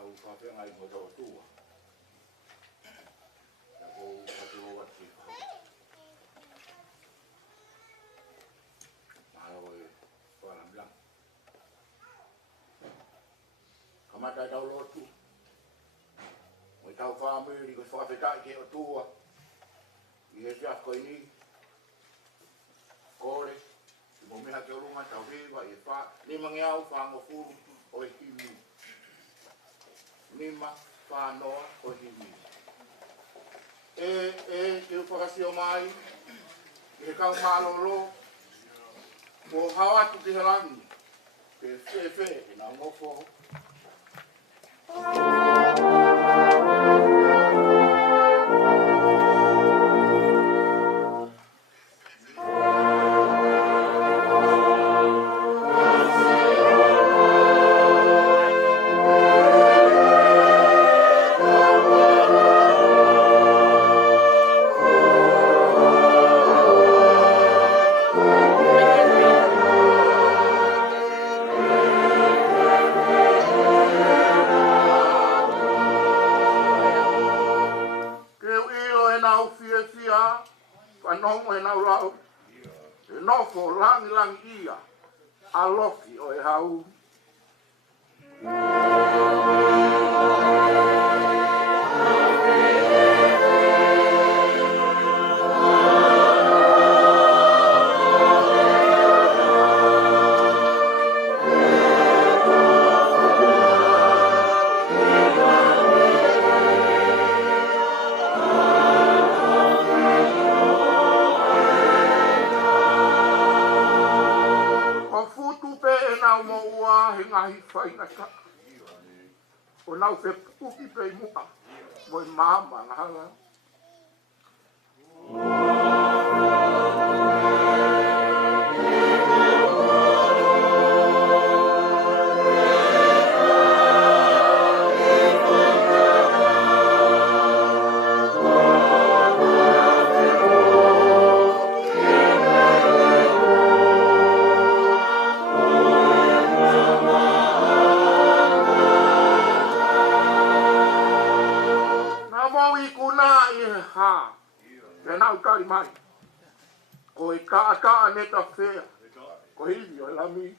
au whawhengai mo tau tua. Ia ko whaturo wati whau. Mahalo e whalamlang. Kamata tau lotu. Mo tau whamiri ko whawhetai ke o tua. I he tia koe ni. Kore. Mo meha ke orunga tau rewa i wha. Ni mangi au whango furu o e himi. Nima whanoa o himi. Te whakasio mai. He kau malolo. Mo hawatu te harangi. Te whewhe e nga ngofo. Aloki o e hau. O nau fe puki pe mua. Moi mama ngala. Ko e kaa neta whea. Ko hili o lami.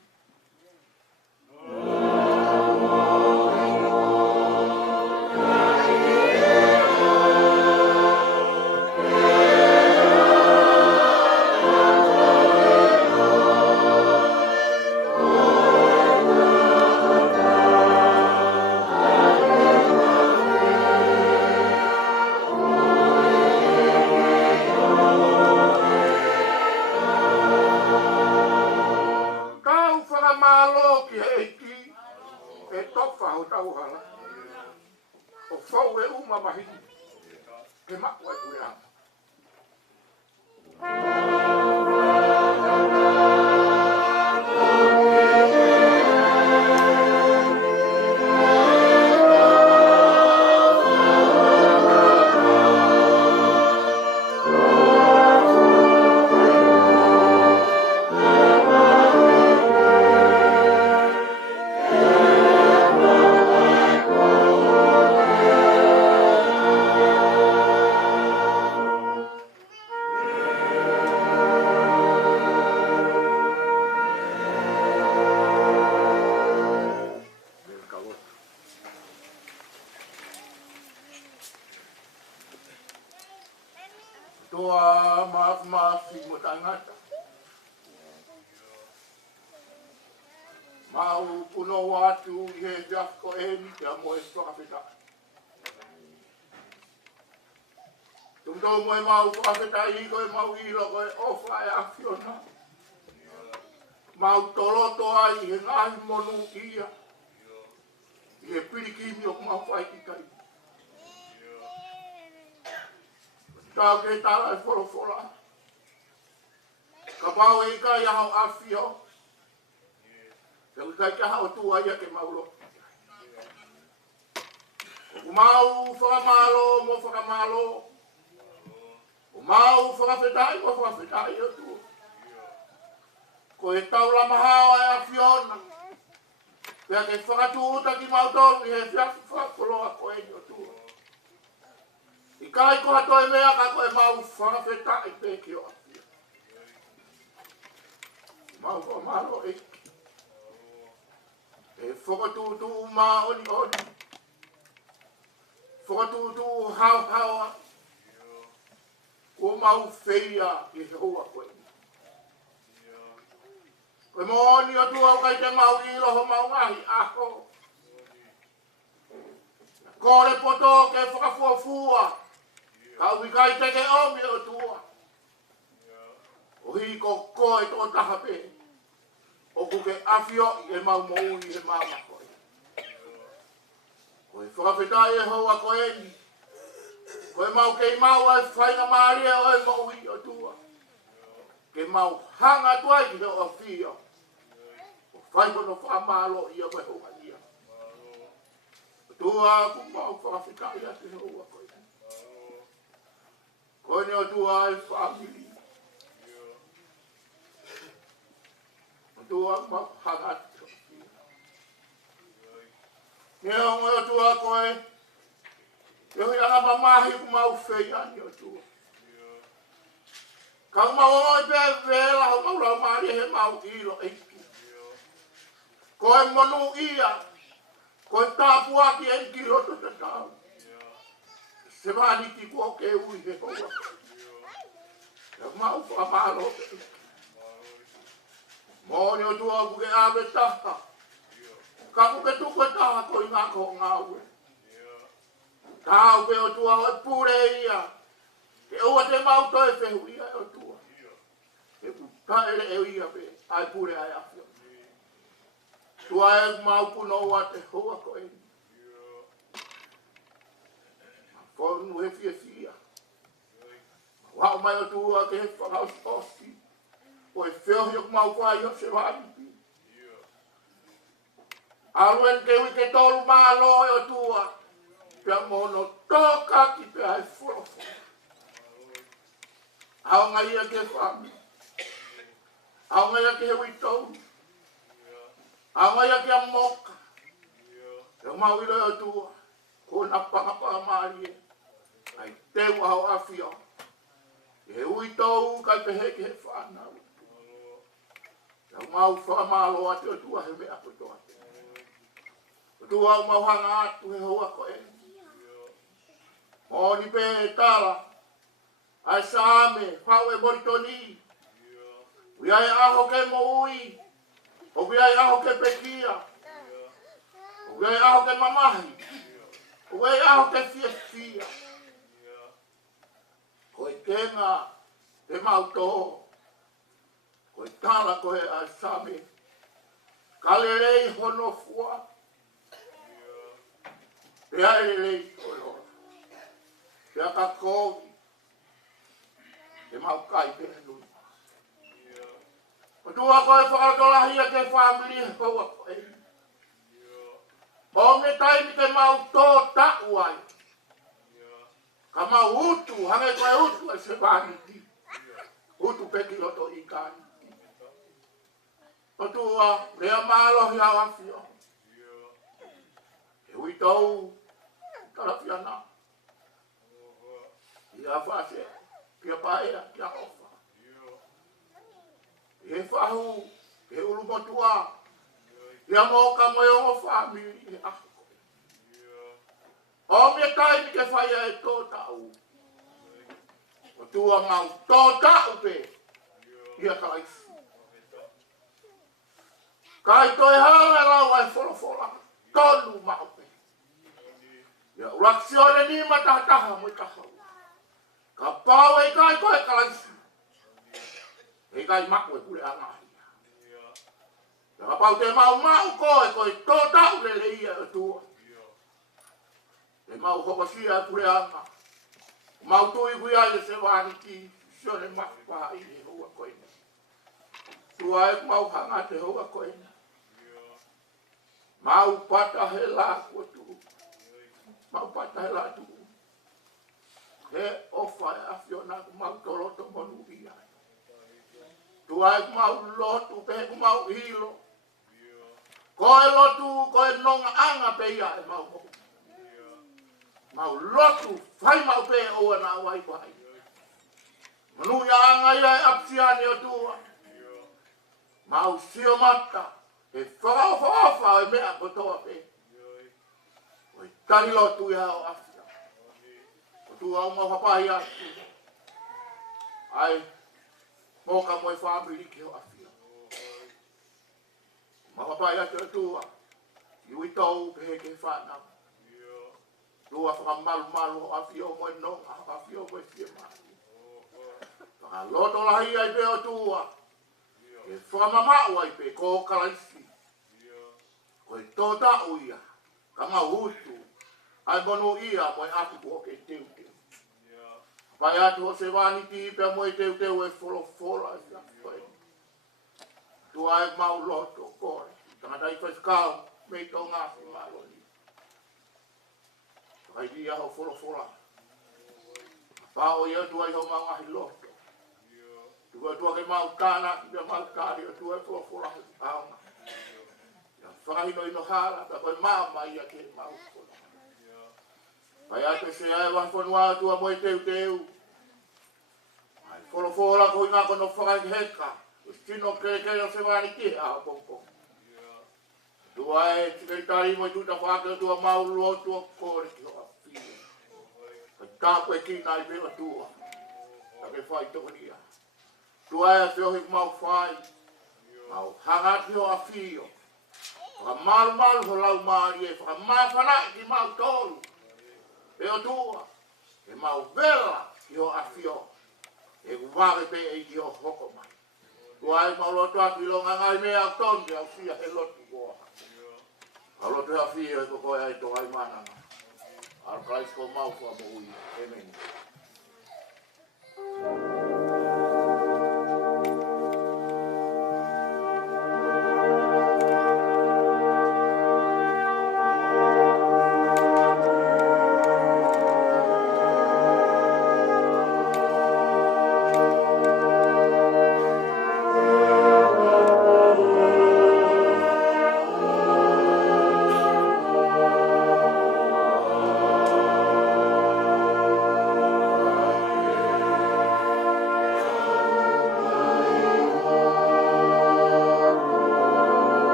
Mau puno watu I he jako eni te mo e whakawheta. Tumtau mo e mau whakawheta I koe mau I loko e ofa e awhiona. Mau toloto ai he ngahi monu ia. I he pirikimi o mau whai ki kai. Tau ke tala e whorofora. Ka pau e kai aho awhio. Te utai ka hao tua ia ke maulo. O mau whakamalo mo whakamalo. O mau whakawhetai mo whakawhetai o tua. Ko e tau la mahao e a whiona. Pea ke whakatuuta ki mautolu I he whiawhi kai ko hatoi mea ka koe mau whakawhetai peki o apia. Mau whamaro e. E whakatūtū mā oni oni. Whakatūtū hau haua. Ko mau wheia i he hoa koe. Koe mōni o tua ukai te mau i loho mau ngahi aho. Kore poto ke whakafuafua. Kau wikai te ke omi o tua. O hi ko koe tō taha pe. O kuke awhio i e mau mouni he mama koe. Koe whakawhetai e hoa koe ni. Koe mau kei mau ai whainga maaria o e moui o tua. Ke mau hanga tuai ki o whio. O whaikono whamalo i a wehoa ia. Tua ku mau whakawhetai a te hoa koe. Koe ne o tua ai whamili. O tua mau hanga te o whio. Ne o tua koe. Yo hi anga mamahi ku mau whei ani o tua. Kau mau oi pe vela ho mau lau maari he mau ilo eiki. Ko e monu ia. Ko e tāpu aki enki roto te tau. Se vani ki kua ke ui he hoa. Kau mau whamaro te eiki. Mōni o tua ku ke awe taha. Kaku ke tuku e taha ko i ngā ko ngāwe. Tau pe o tua hoi pure ia. Ke ua te mau toi whehu ia o tua. Ke putaere e ia pe. Ai pure ai awhio. Tua e mau puno ua te hoa ko e. Konu he fia fia. Wao mai o tua ke he whakau sposi. O e wheo hiok mau kwa i o se waripi. Aruen ke ui ke tolu maa loe o tua. Pea mono toka ki pe ai furofo. Ao ngai a ke whami. Ao ngai a ke he witou. Ao ngai a ke a moka. Pea mau ilo o tua. Ko na pangapanga maari e. Ai teu aho awhio. He witou kai pe he ke he whanau. Pea mau whamalo ate o tua he mea kotoa. O tua o mau hanga atu he hoa ko e. Mōni pe tala. Ai sāme, whau e moritoni. Ui ai aho ke moui. O ui ai aho ke pekia. O ui ai aho ke mamahi. O ui ai aho ke fia fia. Koe tenga, te mauto. Koe tala koe ai sāme. Kalerei hono fua. Te aerei hono. Te aka kovi. Te mau kai te nui. O tua koe whakatolahi a te whamili he kaua koe. O me taimi te mau tō ta'u ai. Ka mau utu, hange koe utu e se whaniti. Utu peki loto i kāni. O tua, rea mālohi a wafio. E ui tau, karafiana. Ia whase, kia paea, kia ofa. He whahu, he ulu motua. Ia moka moe o whamiri, he aho koe. O mea taimi ke whaia e tō tau. O tua mau tō tau pe. Ia kalaisi. Kai toi hanga lau ai wholofola. Tonu mau pe. Ia uraksione ni matataha mo i kahau. Ka pau e kai koe kalaisi. E kai mako e kure angahi. Ka pau te mau koe tō tau le le ia o tua. Te mau hokosia e kure anga. Mau tui kui ai se wani ki sione Vaha'i Vaha'i e hoa koina. Tua e mau hanga te hoa koina. Mau pata he la kua tu. Mau pata he la tu. He ofa e awhiona ku mau toloto monu ia. Tua e mau lotu pe ku mau hilo. Koe lotu, koe nonga anga pe ia e mau moku. mau lotu fai mau pe o na wai bai manu ya ngai ai apsiani o tua mau sio mata e fa e mea ko toa pe oi tani lotu ya o afia o tua o mau papai atu ai moka mo fa abri ki o afia mau papai atu tua iwi tau pe ke fa na tua fa malu o afia mo no afia mo fie ma a loto la hi ai pe o tua e fa mama o ai pe ko kalaisi ko tota uia kama hutu ai bono ia mo aku ko ke teu vai atu se vani ti pe mo teu e folo ia tu ai mau loto ko tanga dai Faifekau me to nga si malo ni ai dia ho folo pa o ia tu ai ho mau ai loto tu ke mau kana ki mau kari tu e folo au Whakahi no hala, ka koe mama ia ke mau kono. Ai ate se ai whanwhanua tua moe teu. Ai wholofola ko inga kono whakahi heka. Tino kere o se wani ki a pongpong. Tua e tikeri tari moe tuta whake tua mau luo tua kore ki hoa whia. Kai tāko e ki nai pēwa tua. Ka ke whai tokonia. Tua e a whiohi mau whai. Mau hangati hoa whio. Whakamalu ho lau maari e whakamawhanai ki mau tolu. E o tua, e mau vela ki ho awhio. E kuwake pe e ki ho hoko mai. Tua e mau lotu atu ilonga ngai mea au tondi au sia he lotu koa. Au lotu hea whio e koko e to ai mananga. Al Christ ko mau kua mo ui. Amen.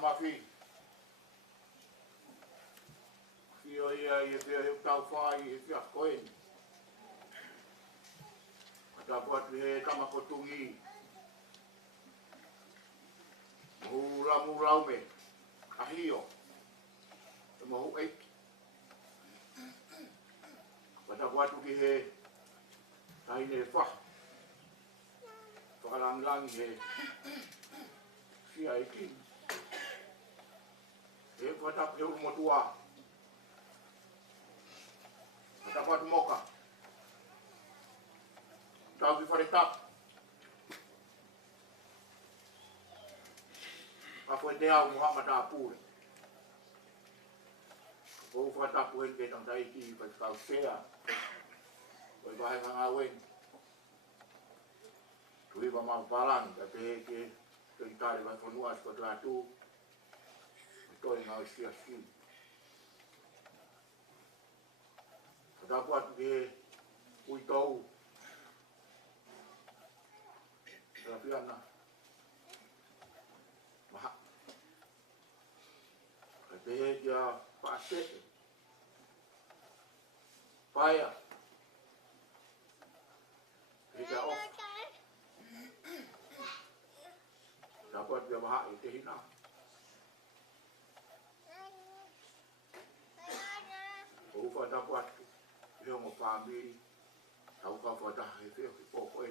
mafi. Fio ia tau whai e fia koeni. Ata puatu he kamakotungi. Murau me. Ahio. E mahu eiki. Ata puatu ki he taine wha. Whakalangilangi he. Fia eiki. E whatapu he umotua. Ata puatu moka. Tau ki wharetap. Apa te au Muhammad apure. O whatapu he ke tang taiki pa kau sea. Oi bahe kanga wen. Tui ba mau palang ka te ke te tare ba fonua FaiLotu. Toi ngau sia sia. Ata puatu ke ui tau. Rapiana. Maha. Kate dia pase. Paya. Kita off. Dapat dia Vaha'i te hina. Ufa dapat dia mo family. Tau ka fa dah he fe po e.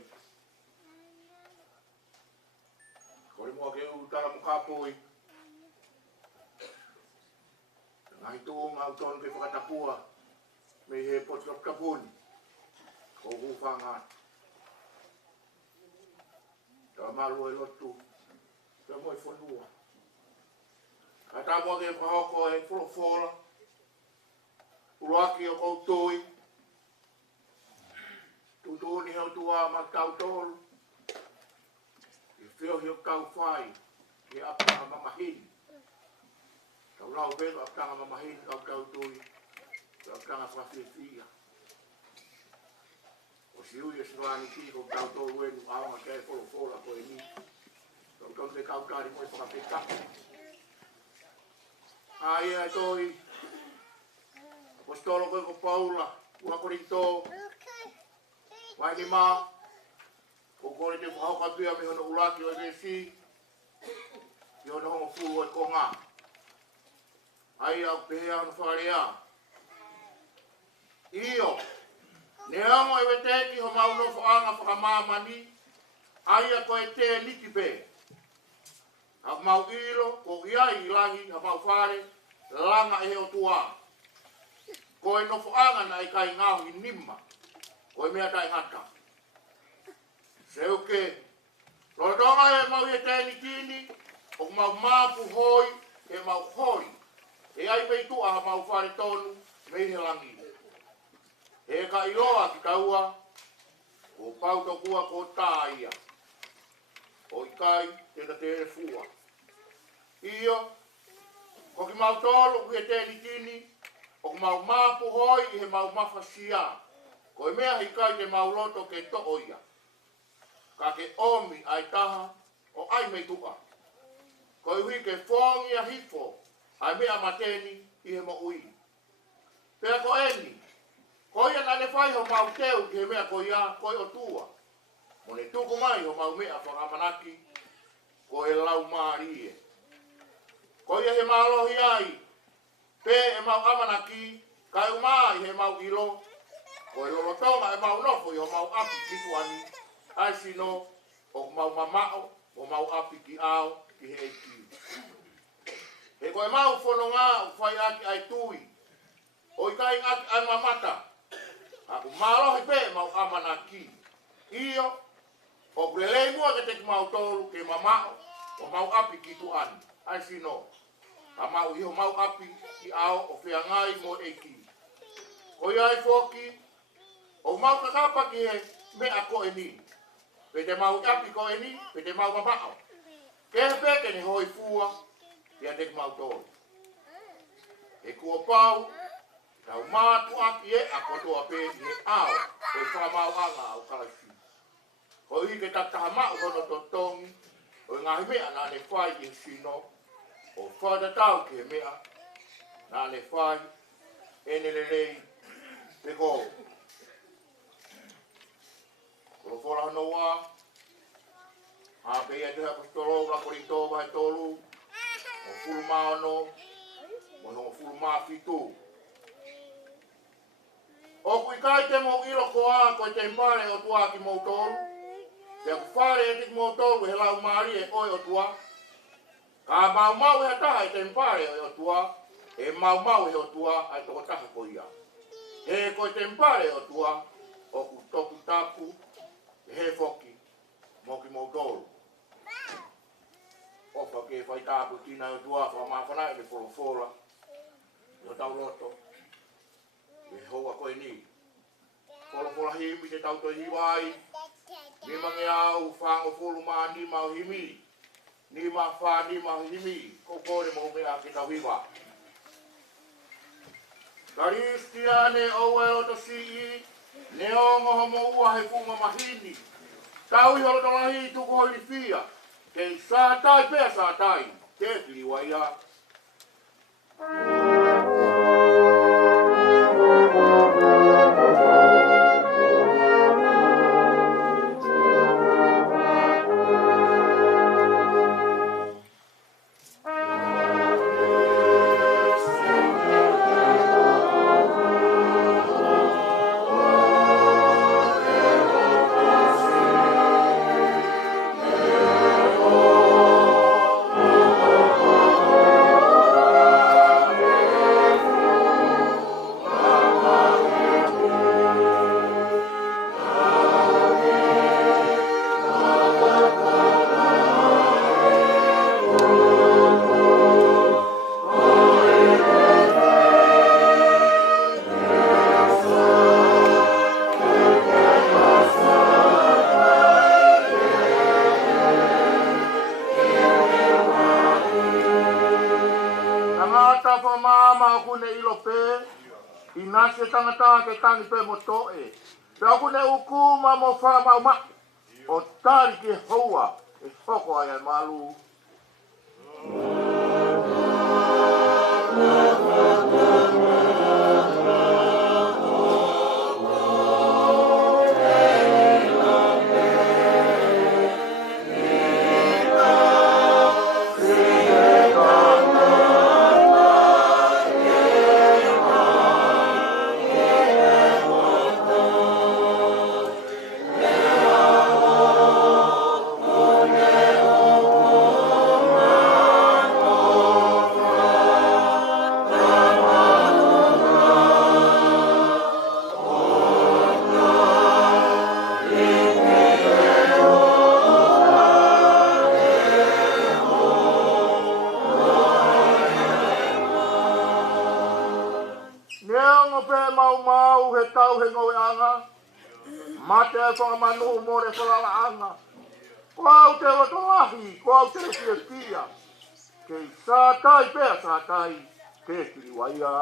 Kore mo ke utara mo kapoi. Ngai tu ngau ton ke whakatapua. Me he potrop kapun. Ko hufanga. Ta malu e lotu. Ta mo e fonua. Kata mo ke whahoko e fulofola. Uruaki o koutoi. Tutuni heo tua ma tau tolu. Fio hio kau whai, ke apanga mamahini. Kau lau bego apanga mamahini kau tui, ke apanga whawhiwhia. O si ui e sinwani ki ko kau tō wenu aonga kei wholofola ko e ni. Kau tau te kau tari mo e whakapeka. Ai e toi, apostolo koe ko Paula, ua korito, mai ni maa, o kore te whahauka pia me hono uraki o EBC, i hono hongo furu e konga. Ai au pehea hono whakarea. Iyo, ne amo e weteki ho mau no whaanga whakamamani, ai a koe te liki pe. Au mau ilo, ko iai ilahi, ha mau whare, langa e heo tua. Koe no whaanga na i kai ngau i nima, koe mea tai hata. Seuke, rotonga e mau e tēni kini, o mau māpu hoi, e mau hoi. E ai peitu aha mau whare tonu, mei he langi. E ka iloa ki kaua, o pauto kua ko tāia. O ikai, te ka tere fua. Iyo, ko ki mau tolo ku e tēni kini, o mau māpu hoi, i he mau mawhasia. Ko e mea hikai te mau loto ke to oia. Ka ke omi ai taha o ai mei tuka. Ko i hui ke whongi a hifo ai mea mateni i he mo ui. Pea ko eni, ko ia nane whai ho mau teu ki he mea ko ia koi o tua. Mo ne tuku mai ho mau mea whakamanaki ko e lau maarie. Ko ia he maalohi ai, pe e mau amanaki, kai umai he mau ilo, ko e lolotonga e mau nofo i ho mau api kituani. Ai sino, o mau mamao, o mau api ki ao, ki he ki. He koe mau whanonga, o whai aki ai tui. O i kai aki ai mamata. Aku marohi pe mau amana ki. Iyo, o kulelei mua ke teki mau tolu ke mamao, o mau api ki tuani. Ai sino, a mau iho mau api ki ao, o whiangai mo e ki. Ko iai foki, o mau kakapa ki he, me a ko e ni. Pete mau api ko e ni, pete mau mamao. Kehe peke ni hoi fua, ia teki mau tolu. E kua pau, tau mātu aki e, a kotoa pēni he ao, o i whamau anga au kalasi. Ko i ke tataha mau hono to tongi, o i ngahi mea nā ne whai i sino, o whātatau ke mea. Nā le whai, ene le lei, te ko. Koro whora no wā, hāpe ia te hapa tolo, rakori tō vai tolu, o fulu māno, o no fulu mā fitu. O kui kai te mo ilo ko a ko te mbare o tua ki mo tolu. Te aku whare e te mo tolu he lau maari e oi o tua. Ka mau e taha e te mbare o tua. E mau e o tua ai toko taha ko ia. He ko te mbare o tua o ku toku tapu he foki mo ki mo tolu. Opa ke whai tapu tina o tua wha mawhanai le whora. O tau roto. E hoa koe ni. Whora himi te tau toi hiwai. Ni mangi au whango whulu maa ni mau himi. Ni maa wha ni mau himi. Ko kore mo mea ki tau hiwa. Karisti ane oue o to sii. Ne ongo homo ua he funga mahini. Tau holo tolahi tuku hoi fia. Kei sātai pēr sātai. Te kiri waia. Inase tangata ke tangi pe motoe. Pe aku ne ukuma mo wha mau o tari ki hoa e hoko ai malu. Mate e whanga manu mo re whalala anga. Ko au te roto lahi, ko au te kia kia. Kei sātai pēr sātai, te kiri waia.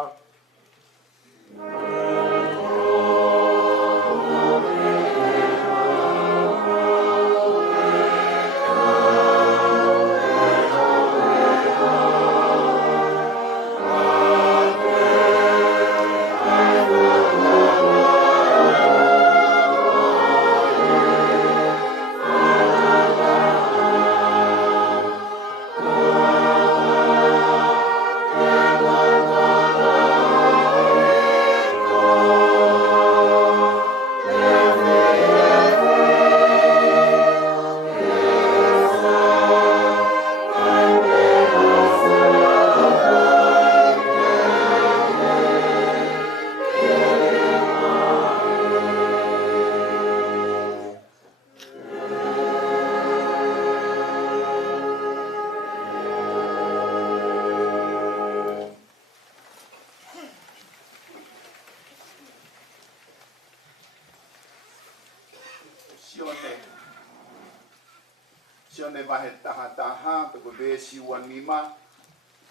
Sione Vaha'i taha pe ko besi wanima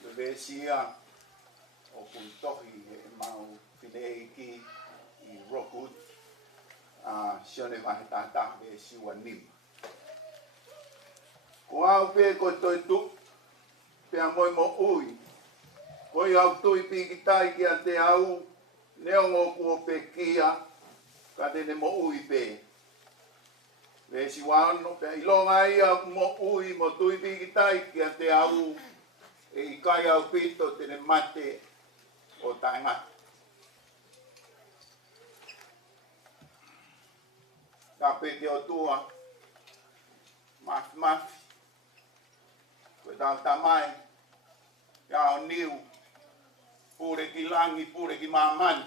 pe besia o puntohi e mau fileiki I rokut sione Vaha'i taha besi wanima ko au pe ko toi tu pia moi mo ui. Koi au tui piki tai ki a te au, neongo kua pekia, ka tene mo ui pe. Vesi wano, pia ilonga ia mo ui mo tui piki tai ki a te au, e i kai au pito tene mate o tainga. Ka pete o tua, mafi, koe tau tamai, ia o niu, pure ki langi, pure ki mamani.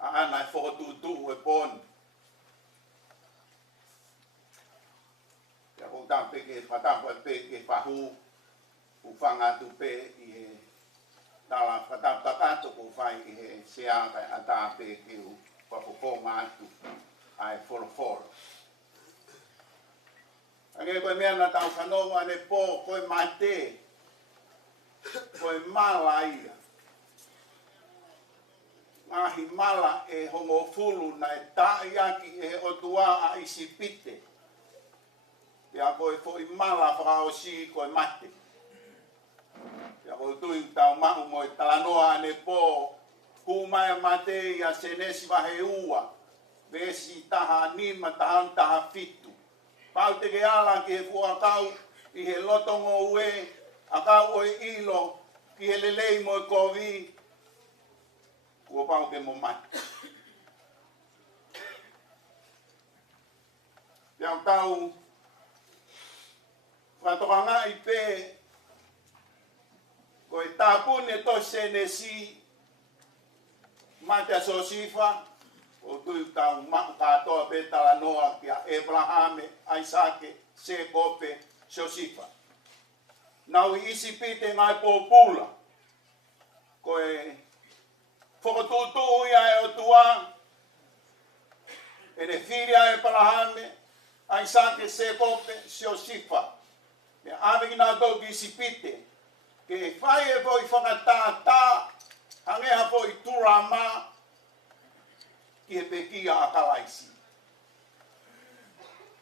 Ana e whakatutu e poni. Ia kou tau peke, whatapa peke whahu, uwhanga tu pe i he tala whatapa kato kou whai i he seakai a tā peke u whapoponga atu ai wholoforo. Ake koe mea na tau whanonga ne pō koe mate, koe mala ia. Ngahi mala e hongo fulu na e tāiaki e otua a isi pite. Ia koe fo i mala whakaosi koe mate. Ia koe tui tau mahu mo i talanoa ne pō kumaya mate ia senesi wahe ua. Vesi taha nima taha fitu. Pau te ke ala ki he fuakau i he lotongo ue, a kau oi ilo ki he lelei mo i kovi. Kua pau ke mo mate. Iau tau whatokanga i pe ko e tāpune to senesi mate a sosifa o tui tau maku katoa pe talanoa ki a Abrahame, Aisake, Sekope, Sosifa. Nau i isi pite ngai pōpula ko e whakatutu ia e o tua, e ne whiria e Palahame, Aisake, Sekope, Sosifa. Me ave ki nā tau ki isi pite, ke whai e voi whakatātā, hangeha voi turama, ki he pekia a kalaisi.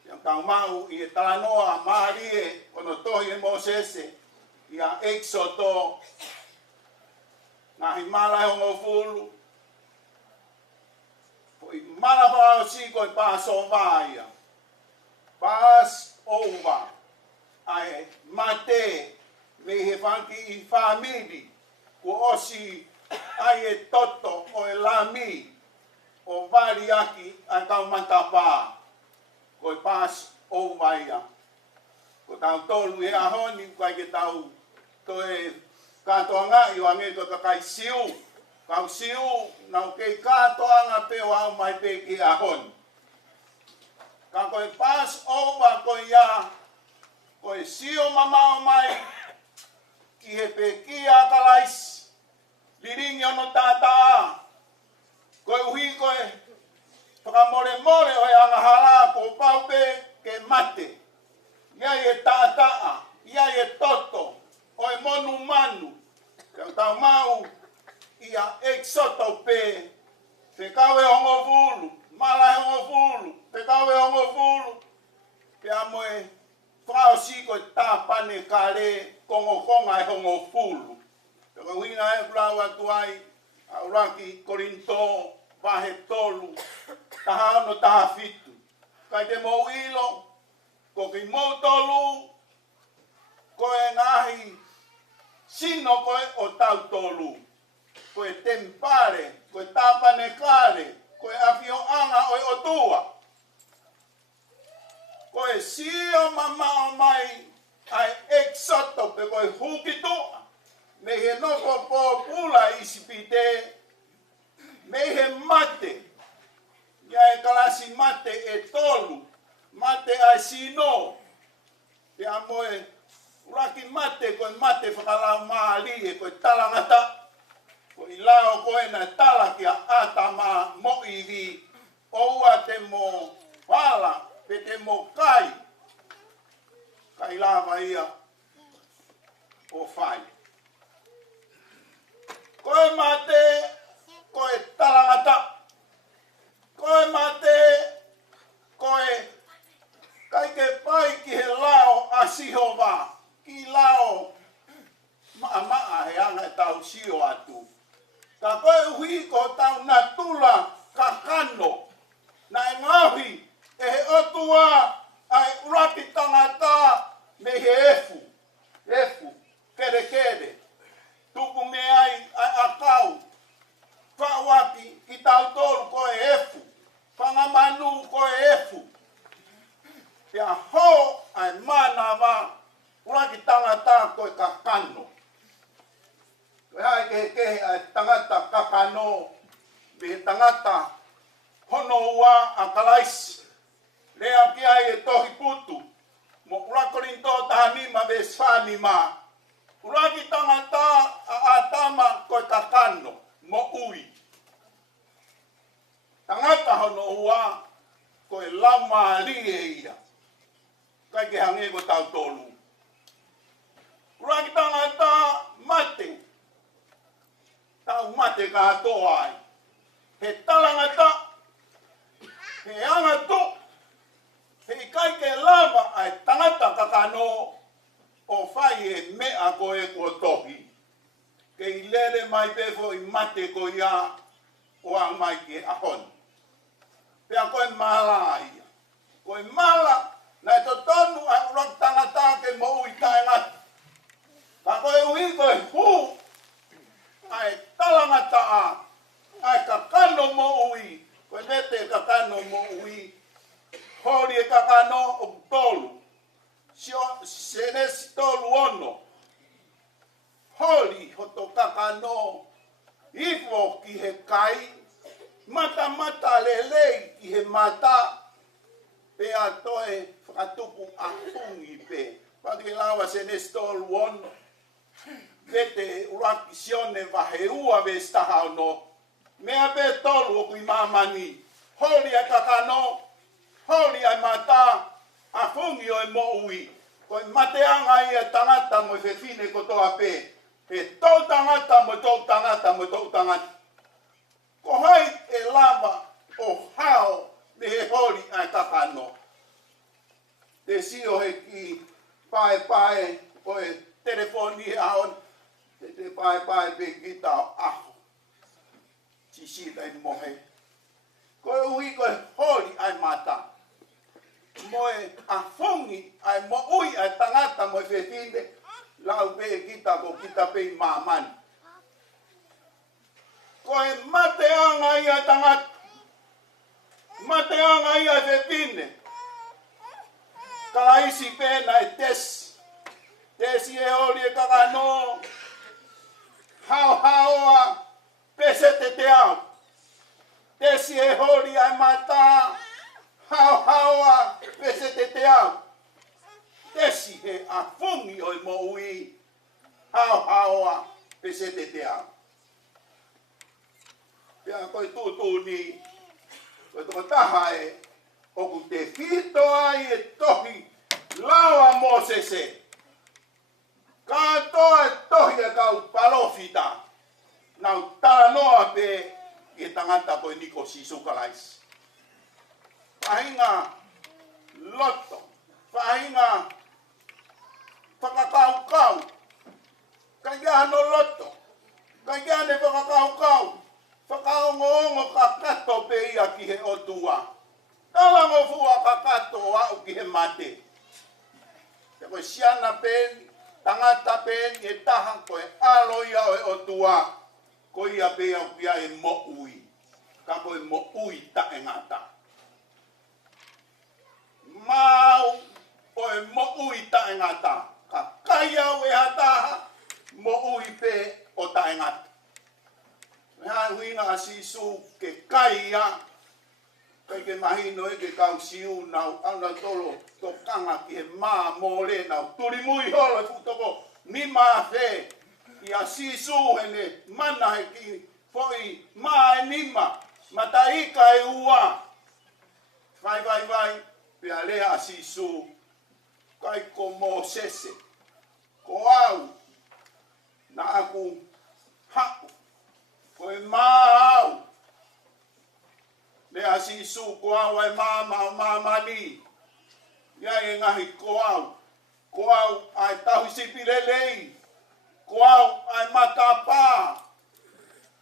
Yang tau mau i e talanoa maarie, kono tohi e Mosese, i a Exodo, ngahi mala e hongo fulu, po i mala pao siko i Passover ia. Passover, ai mate, me he whanki i whamiri, ko osi ai e toto o e lami, o variaki a kau matapā, ko i Passover ia. Ko tau tolu e ahoni, kai ke tau to e katoa ngai o ange ko kai siu. Kau siu, nau kei katoa ngā peo au mai pe ki ahoni. Ka ko i Passover ko ia, ko i siu mamao mai, ki he pe ki a kalaisi, liringi ono tātaa, ko e uhi ko e whakamore more o e angahala ko pau pe ke mate. Ia e tātaa, ia e toto, o e monu manu. Kau tau mau ia Exodo pe, whekau e hongo fulu, mala e hongo fulu, whekau e hongo fulu. Pe amo e whao siko e tāpane kare, konga e hongo fulu. Kau hina e plau atu ai, auraki Korinto, vahe tolu, taha ono taha fitu. Kai te mou ilo, ko ki mou tolu, ko e ngahi sino ko e o tau tolu. Ko e tempare, ko e tāpane kare, ko e awhio anga o e otua. Ko e sio mamao mai ai Exodo pe ko e hukitua. Me he noko pōpula isipite, me he mate, ia e kalasi mate e tolu, mate a sino, te amo e uraki mate, koe mate whakalau maali e koe talangata, ko i lao koe na tala ki a atama mo iwi, oua te mo wala, pe te mo kai, kai lava ia o whai. Koe mate, koe talangata, koe mate, koe Kai ke pai ki he lao a sihova. Ki lao maa he anga tau sio atu. Ka koe hui ko tau na tula ka kano. Na e ngahi e he otua ai uraki tangata me he efu. Efu. Kere kere. Tuku me ai akau. Whawaki ki tau tolu ko e efu. Whangamanu ko e efu. Pia ho ai mana wa uraki tangata ko e kakano. Hai ke ai tangata kakano. Me tangata hono ua a kalaisi. Lea ki ai e tohi putu. Mo urakorinto tahani ma besfani ma. Uraki tangata a atama ko e kakano. Mo ui. Tangata hono ua ko e lama lie ia. Kai ke hange ko tau tolu. Uraki tangata mate. Tau mate ka atoa ai. He talangata. He angato. He kai ke lava ai tangata kakano. O fai e mea ko e ko tohi. Ke i lele mai pefo i mate ko ia. O ang mai ke ahon. Pea koe mala ia. Koe mala. Na e to tonu ai urak tangata ke mo ui tae ngati. Ka koe ui koe hu. Ai talangata a. Ai kakano mo ui. Koe mete kakano mo ui. Hori e kakano o tolu. Senesi tolu ono. Hori hoto kakano. Ifo ki he kai. Mata mata lelei ki he mata. Pe a toe whakatupu a pungi pe. Pake lawa senesi tolu ono. Vete uraki sione vaheua vestaha ono. Mea pe tolu o kui mamani. Hori a kakano. Hori ai mata. A fungi o e mo ui. Koi mateanga ia tangata mo e fine kotoa pe. He tau tangata mo tau tangata mo tau tangata. Ko hai e lava o hao me he hori ai kakano. Te sio he ki pae o e telefoni aon. Te pae pe kita o aho. Sisita i mohe. Koe ui koe hori ai mata. Moe a fongi ai mo ui ai tangata mo e fefinde. Lau pe kita ko kita pe mamani. Koe mateanga ia tangata. Mateanga ia fefinde. Kalaisi pena e tesi. Tesi e hori e kakano. Hao pesete te au. Tesi e hori ai mata. Hao pesete te au. Tesi he a fungi o i mo ui. Hao pesete te au. Pea koe tūtū ni. Koe toko taha e. Oku te fito ai e tohi. Lawa Mosese. Katoa e tohi e kau palofita. Nau tānoa pe e tangata koe niko sisukalais. Pahinga loto. Pahinga whakakau-kau. Kaiano loto. Kaiane whakakau-kau. Whakaongo-ongo kakato pe ia ki he otua. Talango fua kakato au ki he mate. Te koe siana peni. Tangata pen e taha koe alo ia o e otua. Ko ia pe au pia e mo ui. Ka koe mo ui ta e ngata. Mau o e mo ui ta e ngata. Ka kai au e hataha mo ui pe o ta e ngata. Me hai huinga a sisu ke kai ia. Kai ke mahino e ke kau siu nau ana tolo to kanga ki he maa mole nau turi mui holo e futoko ni maa fe i a sisu hene mana he ki foi maa e nima mataika e ua vai pe a lea a sisu kai ko Mosese ko au na aku haku ko e maa au le asi su ko ai mama ni Ia e ngahi ko au. Ko au ai tahu sipilelei. Ko au ai matapa.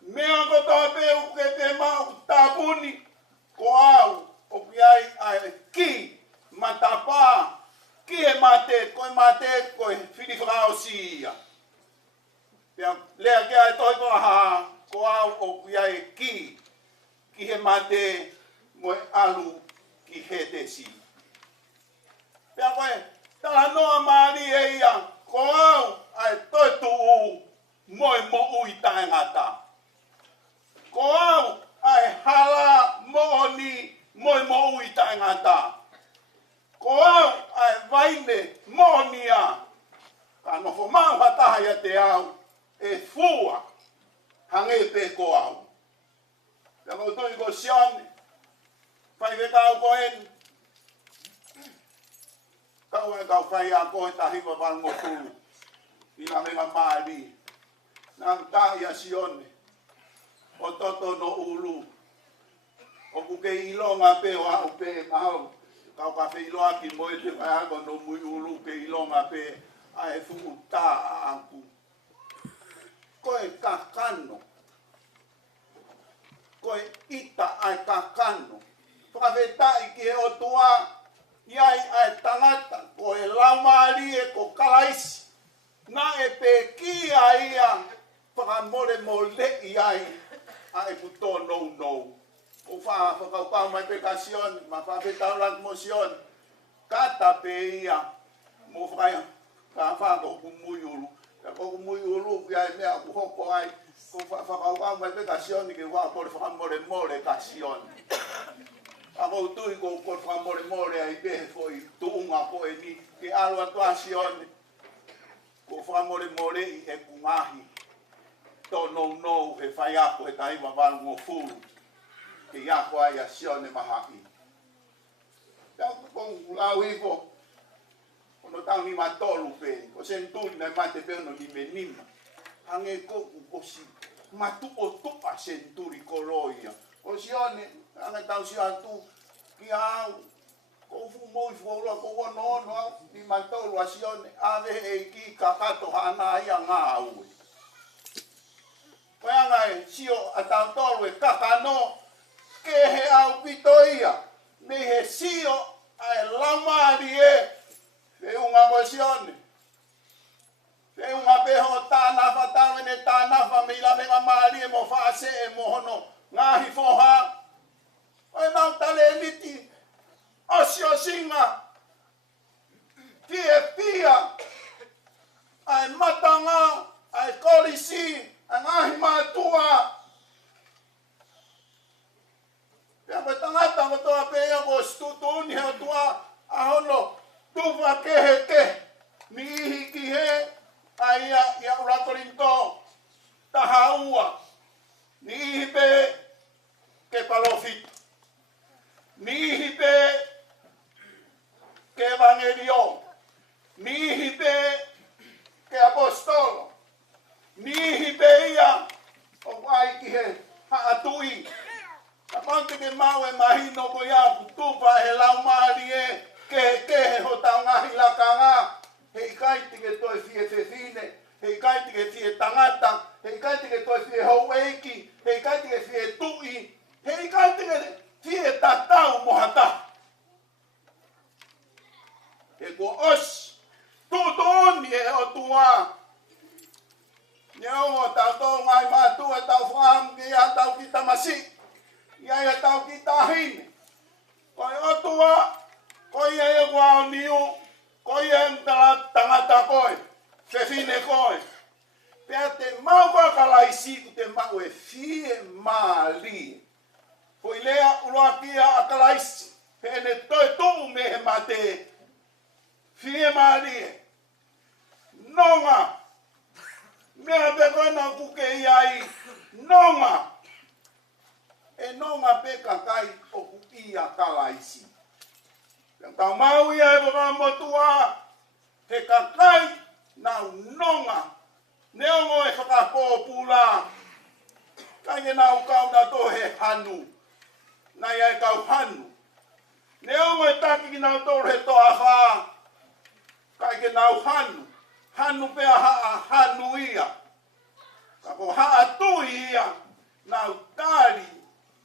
Mea ko tau peu ke te mau tapuni. Ko au o piai ai ki matapa. Ki e mate koe whiriwhakao sia. Pea lea ke ai toi koha ko au o piai ki. Ki he mate moe alu ki he te si. Pea koe tala noa maari e ia. Ko au ai toi tuu moe mo ui tae ngata. Ko au ai hala mooni moe mo ui tae ngata. Ko au ai vaine monia. Ka nofo mau hataha ia te au e fua hange pe ko au. Pea ko tui ko sione. Faifekau ko en. Kau e kau whai a koe tahiwa walngo tū. Ina menga maari. Nā tahi a sione. O toto no ulu. O kuke ilonga pe o au pe mahau. Kau ka whi iloa ki moe te whai ako no mui ulu ke ilonga pe. A e fuku tā a aku. Koe kakano. Koe ita ai kakano. Whakawhetai ki he o tua. Iai ai tangata ko e laumari e ko kalaisi. Na e pe ki a ia whakamore mo le iai a e puto no. O whakaupau mai pe ka sione, ma whakawhetau lak mo sione. Kata pe ia mo whakaya ka whako kumui ulu. Ka kumui ulu iai mea ku hoko ai. Ko whakaupau mai pe ka sione ke whakore whakamore ka sione. Ako tui ko whakamore ai behe foi tuunga ko e ni ke alua tua sione. Ko whakamore i e kungahi. To no he whai ako he taiwa walungo furu. Ke iako ai a sione Vaha'i. Pea kong lau hifo. Ono tau ni matolu pe. Ko senturi nai mate pe ono ni menima. Hange ko si matu o tupa senturi koloia. Ko sione, anga tau si atu ki au. Ko fu moi fuola ko wono au ni matolu a sione. Ave e ki kakato hana ia ngā aue. Koe anga e sio a tau tolu e kakano. Ke he au pitoia. Me he sio a e lamari e. Te unga mo sione. Te unga peho tānafa tawe ne tānafa me ila menga maari e mo whaase e mo hono. Ngahi foha. Oe mau tale liti. Osio singa. Pia. Ai matanga. Ai kolisi. Ai ngahi matua. Pea koe tangata ko toa pea ko stutuni heo tua ahono. Tuwa kehe. Ni ihi ki he. Ai ia urakorinto. Taha ua. Ni ihi pe ke palofit. Ni ihi pe ke evangelio. Ni ihi pe ke apostolo. Ni ihi pe ia o ai ki he haatui. Aponte ke mau e mahino ko ia kutupa he laumari e ke ho tau ngahi lakanga. Hei kaiti ke toi fie fefine. Hei kaiti ke fie tangata. Hei kaiti ke toi fie haueiki. Hei kaiti ke fie tui. Hei kaiti ke fie tatau mohata. E ko os. Tutuni e o tua. Nyau o tau tau ngai matu e tau wham ki a tau kita masi. Ia e tau kita hine. Koi o tua. Koi e wao niu. Koi e tangata koe. Fefine koe. Pea te mau kakalaisi ku te mau e fie maali. Koi lea uloa kia akalaisi. Pene toi tuu me he mate. Fie maali. Nonga. Mea pekona kuke iai. Nonga. E nonga peka kai o kuki akalaisi. Tau mau ia e wakamotua. He kakai nau nonga. Neongo e whakapōpula. Kai e nau kau na to he hanu. Nai ai kau hanu. Neo mo taki ki nau tō re tō awha. Kai ke nau hanu. Hanu pea hanu ia. Ka ko haa tui ia. Nau tari.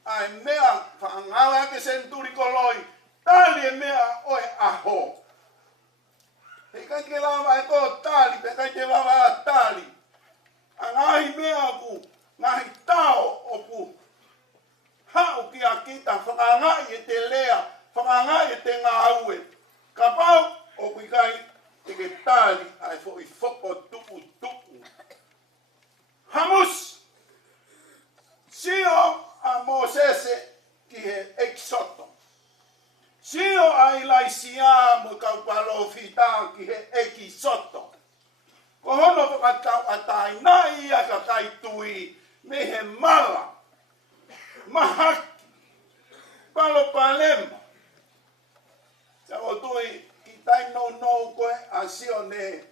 Ai mea whaangawe ake senturi koloi. Tali e mea oe aho. Hei kai ke lawa e ko tali. Pe kai te lawa a tali. Angahi mea ku. Ngahi tao o ku. Hau ki a kita whakangai e te lea. Whakangai e te ngā aue. Ka pau o kui kai te ke tali ai fo i whoko tupu tupu. Hamus! Sio a Mosese ki he eksoto. Sio a Ilaisia mo kaupalo fita ki he ekisoto. Ko hono whakatau atai nai ia ka kai tui me he mala. Mahaki. Palo palema. Sa o tui ki tai no koe a sione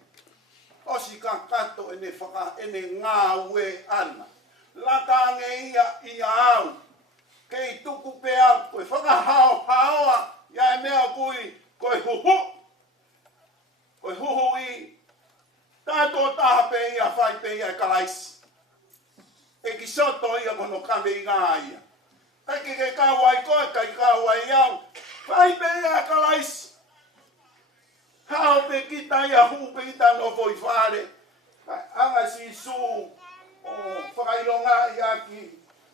osi ka kato ene ngā ue ana. Laka nge ia au. Kei tuku pea koe whakahao haoa. Ia e mea kui koe huhu. Koe huhu i. Tātou taha pe ia whai pe ia kalaisi. E ki soto ia kono kame i ngā ia. Kai ke kawai koe, kai kawai au. Whai pe ia kalaisi. Hao pe kita ia hu pe kita no foi whare. Anga si su o whakailonga ia ki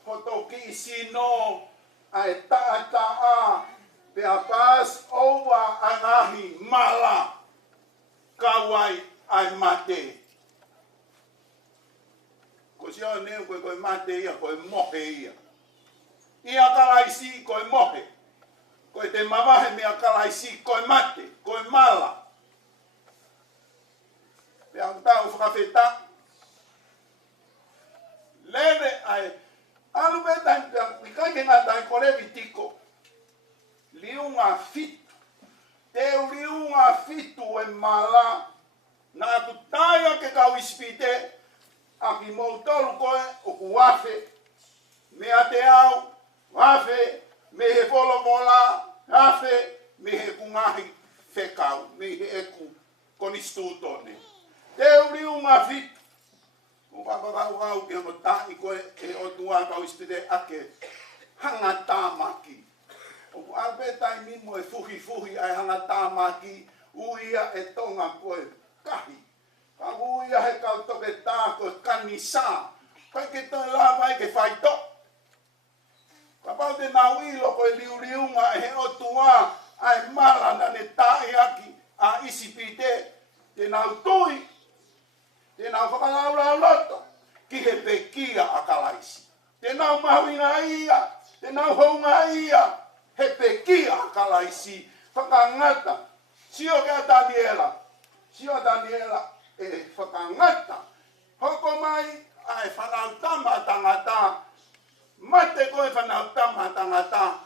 koto ki sino ai taata a pe a pass over angahi mala kawai ai mate. Ko sio ne koe mate ia koe mohe ia. Ia kalaisi koe mohe. Koe te mawahe mea kalaisi koe mate, koe mala. Pe au tau whakawheta. Lere ai. Alu beta i kai ke ngā tai korewi tiko. Liunga fitu. Teu liunga fitu e mala. Nā tu taia ke kau ispite. Aki moutolu koe o ku wafe. Mea te au. Wafe. Me he polo mola. Wafe. Me he kungahi whekau. Me he eku konistutone. Teu liunga fitu. Kung papapau ki hono tahi koe e o tua kau ispite ake hanga tāmaki. O albetai mimo e fuhi ai hanga tāmaki uia e tonga koe kahi. Ka uia he kau toke tā koe kanisa. Kai ke toi lava e ke whaito. Ka pau te nau ilo koe liuriunga e he o tua ai malana ne tahi aki a isipite te nau tui. Te nau whakalaura loto, ki he pekia a kalaisi. Te nau mahuinga ia, te nau hounga ia, he pekia a kalaisi. Whakangata, sio kia Daniela e whakangata. Hoko mai ai whanautama tangata, mate koe whanautama tangata,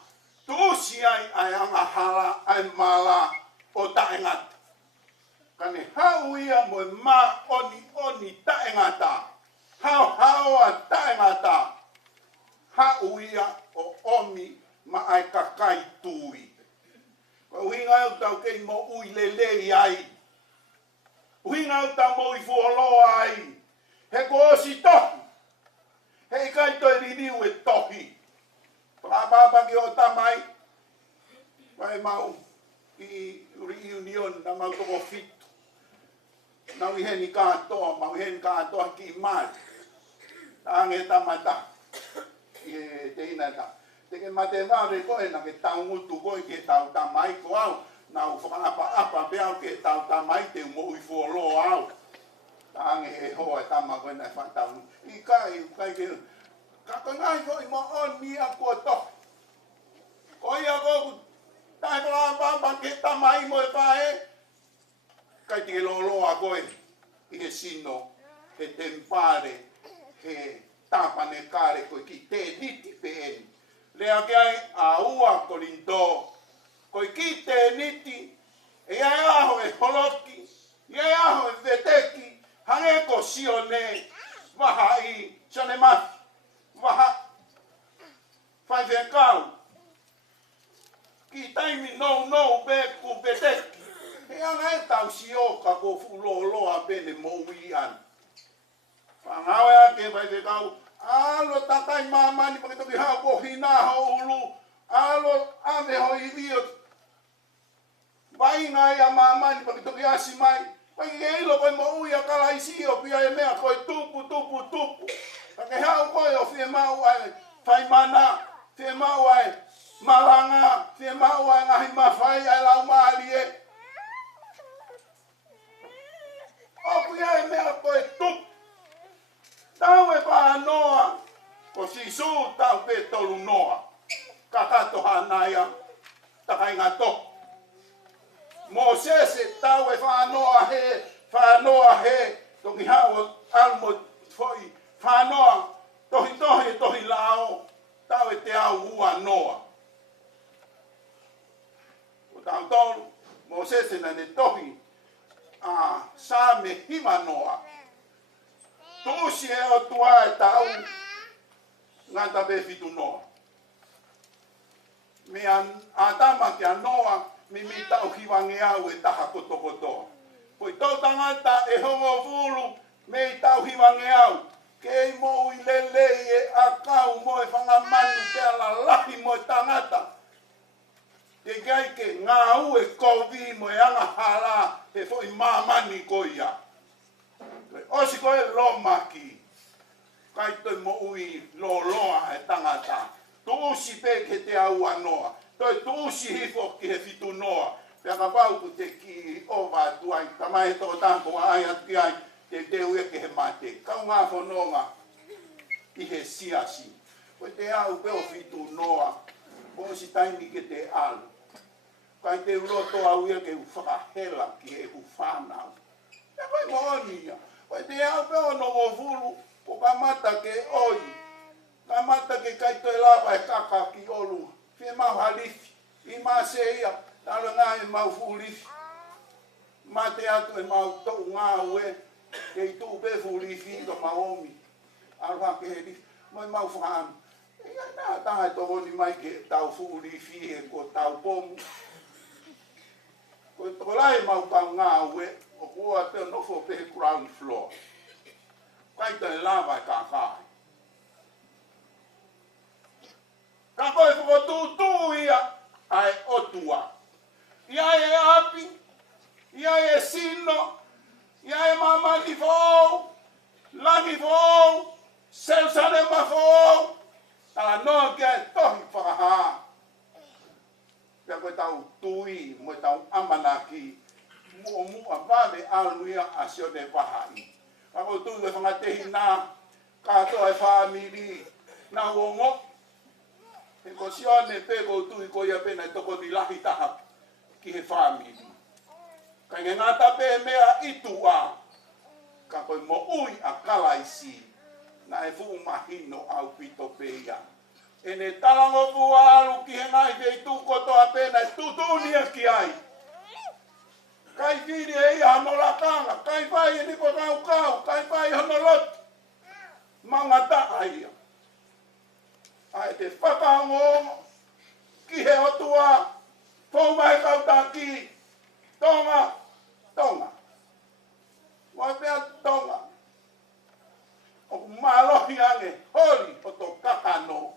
tuusi ai angahala, ai mala o taengata. Kane hau ia mo ma oni taengata. Hau a taengata. Hau ia o omi ma ai kakai tui. Ko uhinga au tau kei mo ui lelei ai. Uhinga au tau mo i fuoloa ai. He ko osi tohi. He kai toi ririu e tohi. Pāpāpa ki o tamai. Vai mau i reunion na mau toko fitu. Nau i heni kātoa, mau i heni kātoa ki mai. Tānge tamata. I te ina ta. Te ke mate wāre koe na ke tau ngutu koe ke tau tamai ko au. Nau whakaapa beau ke tau tamai te mo i fuolo au. Tānge he hoa tama koe na whatau. I kai ke. Kako ngai koe mo oni a kua tohi. Koe a koe tai pāpāpa ke tamai mo e pae. Kai te loloa koe i he sino, he tempare, he tāpane kāre koe ki te niti pe eni. Lea ke ai a ua korinto, koe ki te niti, e ai aho e holoki, e ai aho e veteki, hange ko sione, Vaha'i, sione mafi, Faifekau. Ki ki taimi no be ku peteki. E anga e tau sioka ko fuloloa pene mouian. Whangawe ake Faifekau, alo tatai mamani pakitoki hao ko hina ho ulu, alo ame ho iwiot. Vainga ia mamani pakitoki asimai, pakikeilo koe mouia kala isio pia e mea koe tupu. Pake hao koe o fie mau ai faimana, fie mau ai malanga, fie mau ai ngahi mawhai ai lau maalie. O pia e mea koe tupu. Tau e whanoa, ko sisu tau pe tolu noa. Kakato hanaya, takai ngato. Mosese tau e whanoa he, toki hao almo foi, whanoa, tohi lao, tau e te au ua noa. O tau tolu, Mosese na ne tohi, sa me hima noa. Tusi e o tua e tau ngata be fitu noa. Me atama ki a noa mi tau hiwange au e taha kotokotoa. Poi tau tangata e hongo fulu me tau hiwange au. Kei mo i lele e akau mo e whangamanu te ala lahi mo e tangata. Te gai ke ngā u e kovi mo e anga hala e fo i mamani ko ia. Osi koe lomaki, kai toi mo ui lo loa e tangata. Tuusi pe ke te au anoa, toi tuusi hifo ki he fitu noa. Pea ka pau ku te ki ova tuai, tamai tō tampo ai ati ai, te te ue ke he mate. Kau ngā whanonga i he siasi. Koe te au pe o fitu noa, osi taimi ke te alu. Kai te uroto au ia ke u whakahela ki he u whanau. Pea koe mo onia. Koe te au pe o no fulu, ko ka mata ke oi. Ka mata ke kai toi lava e kaka ki olu. Fie mau halifi, i maa se ia, talo ngā e mau fulifi. Mate atu e mau tau ngā ue, ke i tuu pe fulifi ka maomi. Alwa ke he lifi, moi mau whakaanu. E ia nā taha e tokoni mai ke tau fulifi e ko tau pomu. Koe toko lai mau pau ngā ue, o kua te nofo pe ground floor. Kai te lava e kākai. Ka koe whakotūtū ia ai otua. Ia e api, ia e sino, ia e mamani fōu, langi fōu, selsarema fōu. Tala noa kia e tohi whakahaa. Pea koe tau tui, mo tau amanaki, mua vale aluia a Sione Vaha'i. Kako tui e whangatehi nā, katoa e whamiri, nā wongo. He ko Sione pe ko tui ko ia pena e toko ni lahi taha ki he whamiri. Kai nge ngata pe mea itua, ka koe mo ui a kalaisi, na e fu mahino au pito pe ia. E ne talango fua alu ki he ngai te i tu kotoa pena e tutunia ki ai. Kai whiri e ia hanorakanga, kai whai e niko kau, kai whai honolotu. Mangata aia. Ai te whakaongo, ki he otua, whaumai kautaki, tonga. Wai pia tonga. O malohi ange, hori o to kakano.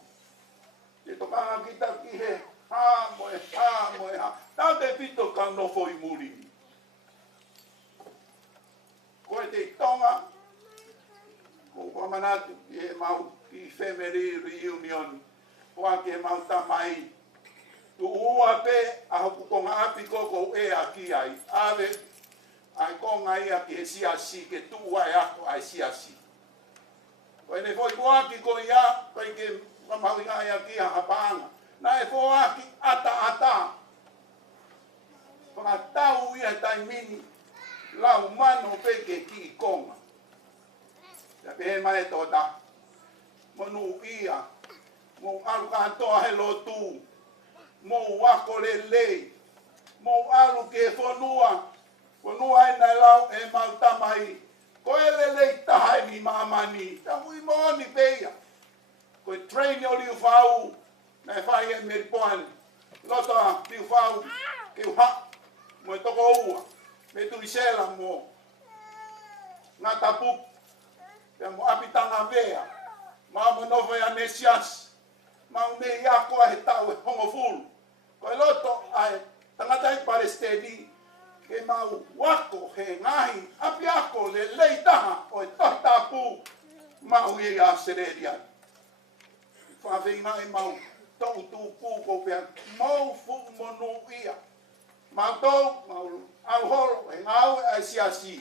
Te tokanga kita ki he, hamoe, ha. Tau te pito ka nofo i muri. Koe te tonga, ko wamanatu ki he mau ki family reunion, koa ki he mau tamai. Tu ua pe, aho kukonga api koko e a ki ai. Ave, ai konga ia ki he siasi, ke tu ua e ako ai siasi. Koe ne foi kuaki ko ia, koe ke wamau inga ia ki a hapanga. Na e foaki ata. Whakatau ia tai mini, lau mano peke ki konga. Ia pehe mai tōta. Monu ia, mo alu kantoa FaiLotu, mo wako lelei, mo alu ke fonua ina lau e mau tamai. Koe lelei tahai ni mamani, tamu i mooni peia. Koe train oli ufau, na e whai e meripoani. Loto piu fau ke ha mo toko ua me tu isela mo ngata pu pe mo apitanga vea ma mo novo ya nesias ma me ya ko he tau hongo fulu ko loto ai tangata i palestini ke mau wako he ngahi api ako le leitaha o e tahtapu mau i a sereria whawhina e mau tau tūpū ko pia mau fu monu ia mau tau mau alhoro e ngau e siasi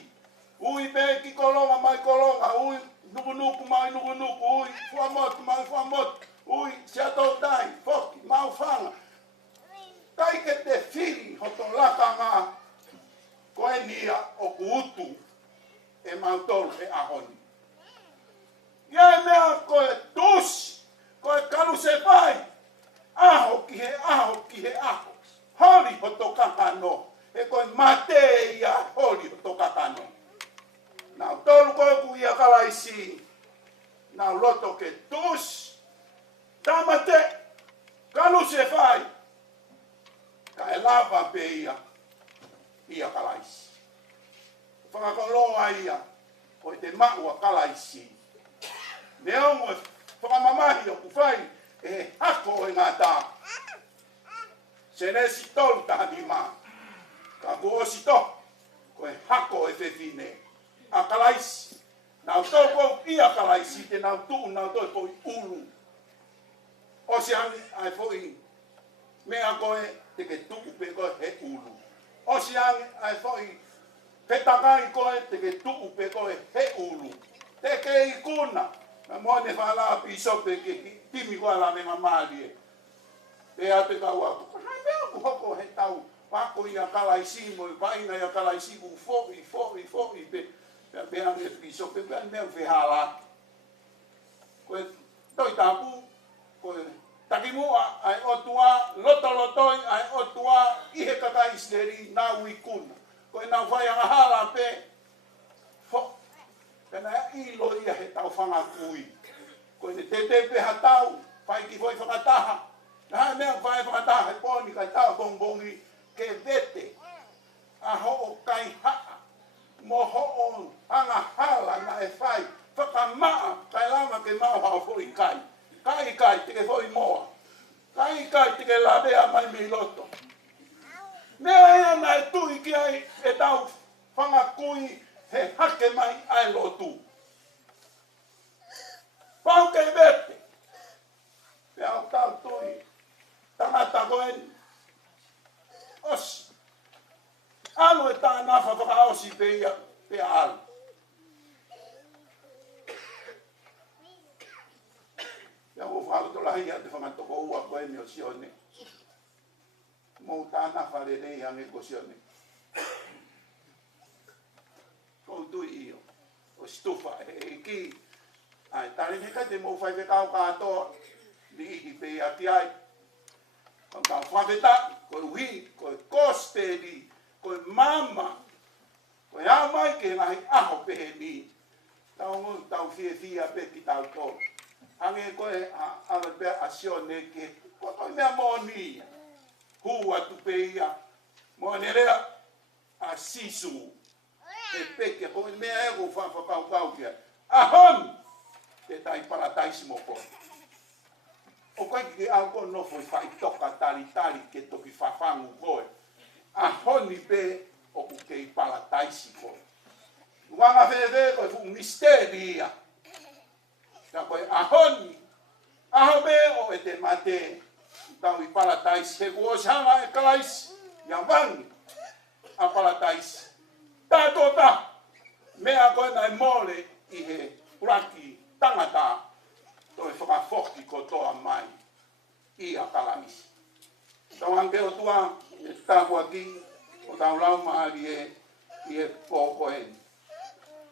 ui pe ki kolonga mai kolonga ui nuku mai nuku ui fuamot mai fuamot ui siato dai foki mau fanga kai ke te firi hoto laka ngā koe nia o kuutu e mautolu e ahoni. Ia e mea koe tusi, koe kalu se vai, aho ki he aho. Holi hoto kakano, e koe mate ia holi hoto kakano. Nau tolu koe ku ia kalaisi, nau loto ke tusi, tamate, kalu se vai, ka e lava pe ia kalaisi. Whakakoloa ia, o te maua kalaisi. Me ongo e whakamamahi o kuwhai, e hako e ngā tā. Se nesi tolu tahani mā. Ka kuosi to, ko e hako e whewhine. A kalaisi. Nau tō kou ia kalaisi, te nau tuu nau tō kou ulu. O se angi ai fōi, mea koe te ke tuu pe koe he ulu. O se angi ai fōi, petakai koe te ke tuu pe koe he ulu. Te ke i kuna. Na moane whala pisope ke timi koa la me mamali e. Te ate kau aku. Hai mea ku hoko he tau. Wako ia kalaisi mo i vaina ia kalaisi ku fo'i pe. Pea pea me pisope pea mea whihala. Koe toi tapu. Koe takimua ai otua. Lotolotoi ai otua. Ihe kakai isteri na wikuna. Koe nau whai anga hala pe, pena ilo ia he tau whangakui. Koe ne te peha tau, whai ki whai whakataha. Na hai mea whai whakataha, he pōni kai tau bongbongi, ke vete, aho o kai haa, moho o anga hala na e whai, whakamaa, kai lama ke mau hao whoi kai. Kai, te ke whoi moa. Kai, te ke labea mai mi loto. Mea ea na e tui ki ai e tau whangakui he hake mai FaiLotu. Pau kei vete. Pea o tau tui. Tangata koen. Osi. Alu e tā nafa whakaosi pea alu. Pea o whakatolahia te whangatoko ua koen o sione. Mo tāna whare nei hange ko sione. Ko tui io. O stufa e ki. Ai tare neka te mo Faifekau katoa. Ni ihi pe ati ai. Ka whaweta. Ko hui. Ko kosteri. Ko mama. Ko hau mai ke nahi aho pehe ni. Tau fia pe ki tau tō. Hange koe ala pe a sione ke. Ko toi mea mo ni. Hua tu peia, mo nerea a sisu, e peke, ko mea ego whawhakau kia. Ahon! Te tai parataisimo ko. O kai ki au ko no foi whai toka tali ke toki whawhangu koe. Ahoni pe o ku kei parataisi koe. Wanga whewe koe fu misteria. Ka koe ahoni, aho be o e te mate. Tau i paratais, he kuosanga e kalais, ia wangi, a paratais. Tātota, mea koe nai mole i he uraki tangata, toi whakafoki ko toa mai, i a kalais. Tau anke o tua, e tāpua ki, o tau lau maari i e pōkoen.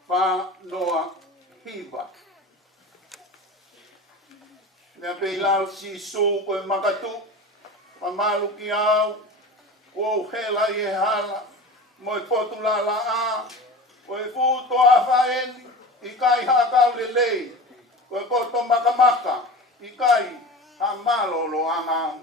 Wha noa hiva. Mea pei lau si su koe makatu, pa malu ki au, kou hela i e hala, moi potu la la a, koe futo a whaeni, i kai hakau le lei, koe koto makamaka, i kai ha malolo anga.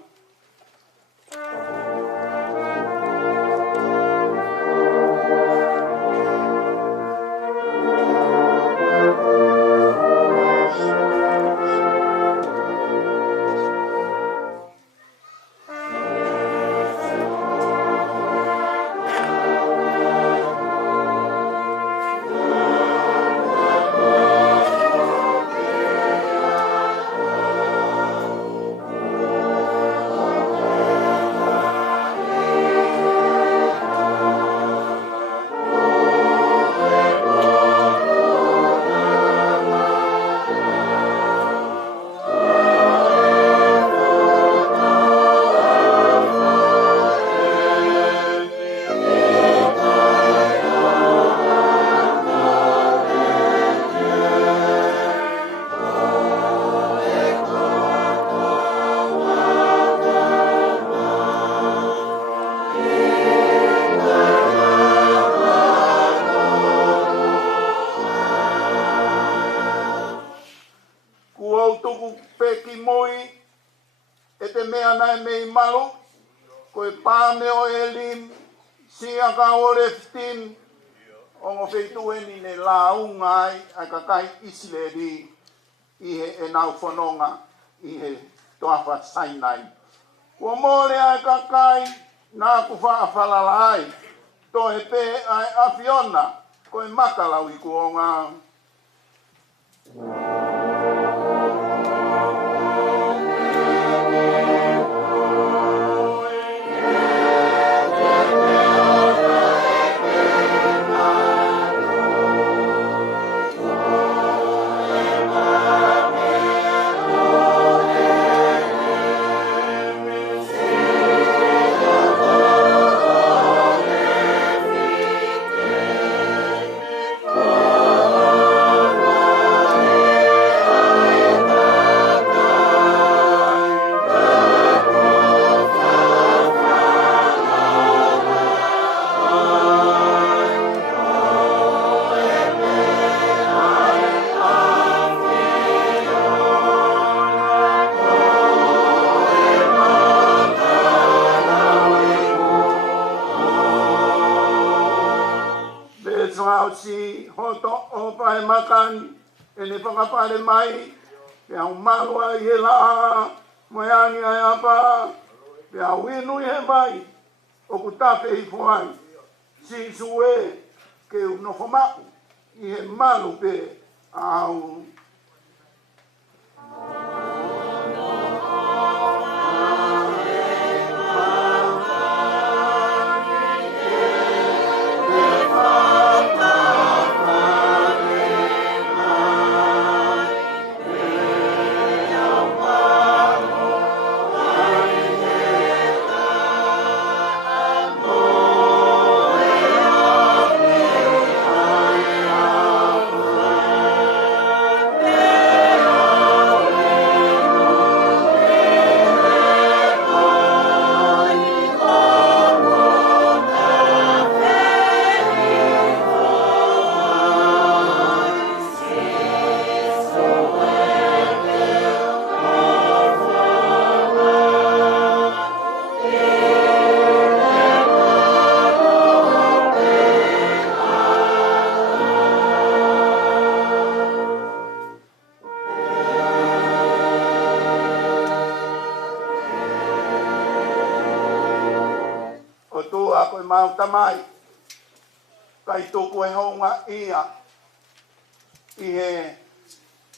E te mea nai mei malu, koe pāme o elim, sia ka ore 15, o ngo feitueni ne launga ai, ai ka kai Isileri, i he e nau whanonga, i he toafa Sainai. Kua mōre ai ka kai, nā ku whaafalala ai, to he pē ai awhiona, koe makalau i kuonga. Si hoto o pai makani e ne whakapare mai pe au marua i he la moeani ai apa pe au inu i he mai o ku tape i fuai si sue ke unoko mau i he malu pe au mau tamai kai tuku e honga ia i he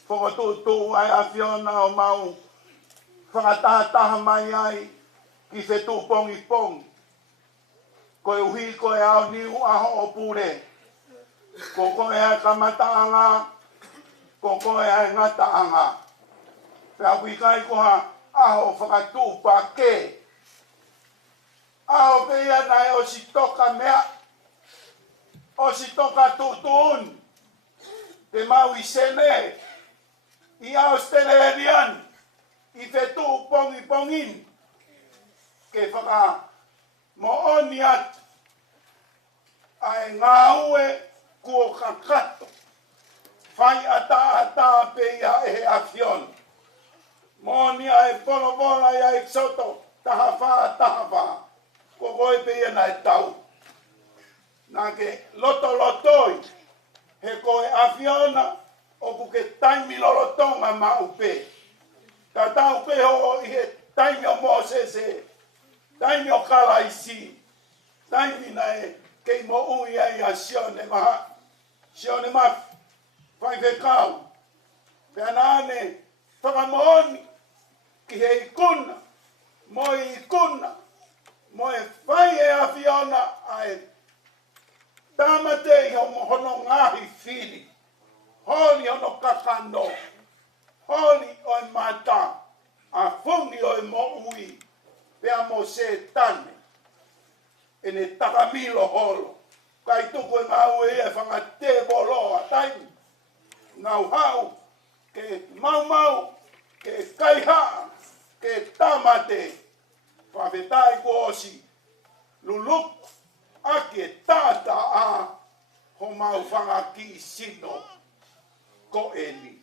whakatutu ai a whiona o mau whakatataha mai ai ki Fetu'upongipongi koe uhi koe ao niu aho o pure ko koe ai kamataanga ko koe ai ngataanga pea wikai koha aho whakatupa ke Aho pia nai o si toka mea, o si toka tutun, te mau i sene, i Australian, i Fetu'upongipongin, ke whaka mooni at, ai ngā ue kua kakato, whai ata pe ia e awhion, mooni ai polo ai soto, taha wha. Ko koe pe ia nai tau. Nā ke lotoi. He koe awhiona o ku ke taimi lorotonga ma upe. Ka tau pe ho i he taimi o Mosese. Taimi o Kalaisi. Taimi na e kei mo ui ai a Sione Vaha'i. Sione mafi. Faifekau. Pea nāne whakamooni ki he ikuna. Mo i ikuna. Mo e whai e awhiona a e tamate i hono ngahi whiri. Holi hono kakano. Holi o e mata. A fungi o e mo ui. Pea mo se tane. E ne takamilo holo. Kai tuku e ngau e whanga te bolo a taimi. Ngau hau. Ke mau. Ke kaiha. Ke tamate. Whawhetai ko osi. Luluk. Ake tata a. Ho mau whanga ki sino. Ko eni.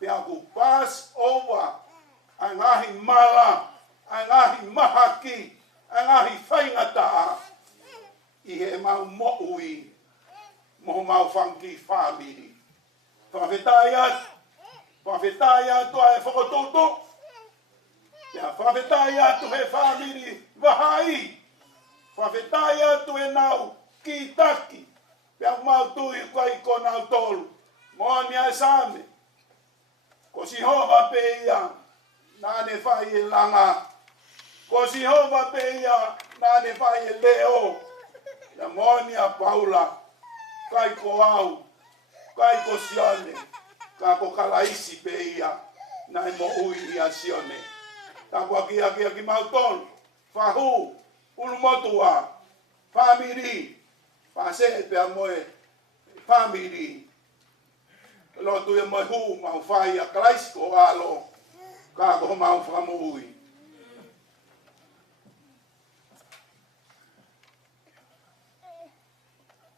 Pea ku pass over. A ngahi mala. A ngahi mahaki. A ngahi whaingata a. I he mau mo'ui. Mo mau whangi family. Whawhetai atu. Whawhetai atu a e whakototo. Ia whawhetai atu he family Vaha'i. Whawhetai atu e nau ki taki. Pea mau tui kai ko nau tolu. Moani ai same. Ko si hova pe ia. Nane whai e langa. Ko si hova pe ia. Nane whai e leo. Ia moani a Paula. Kai ko au. Kai ko Sione. Ka ko Kalaisi pe ia. Nai mo ui ia Sione. Tapu aki mau tolu. Whahu. Ulumotua. Family. Pase pea moe. Family. Lotu e moe hu mau whai a Kalaisi ko alo. Ka ko mau whamui.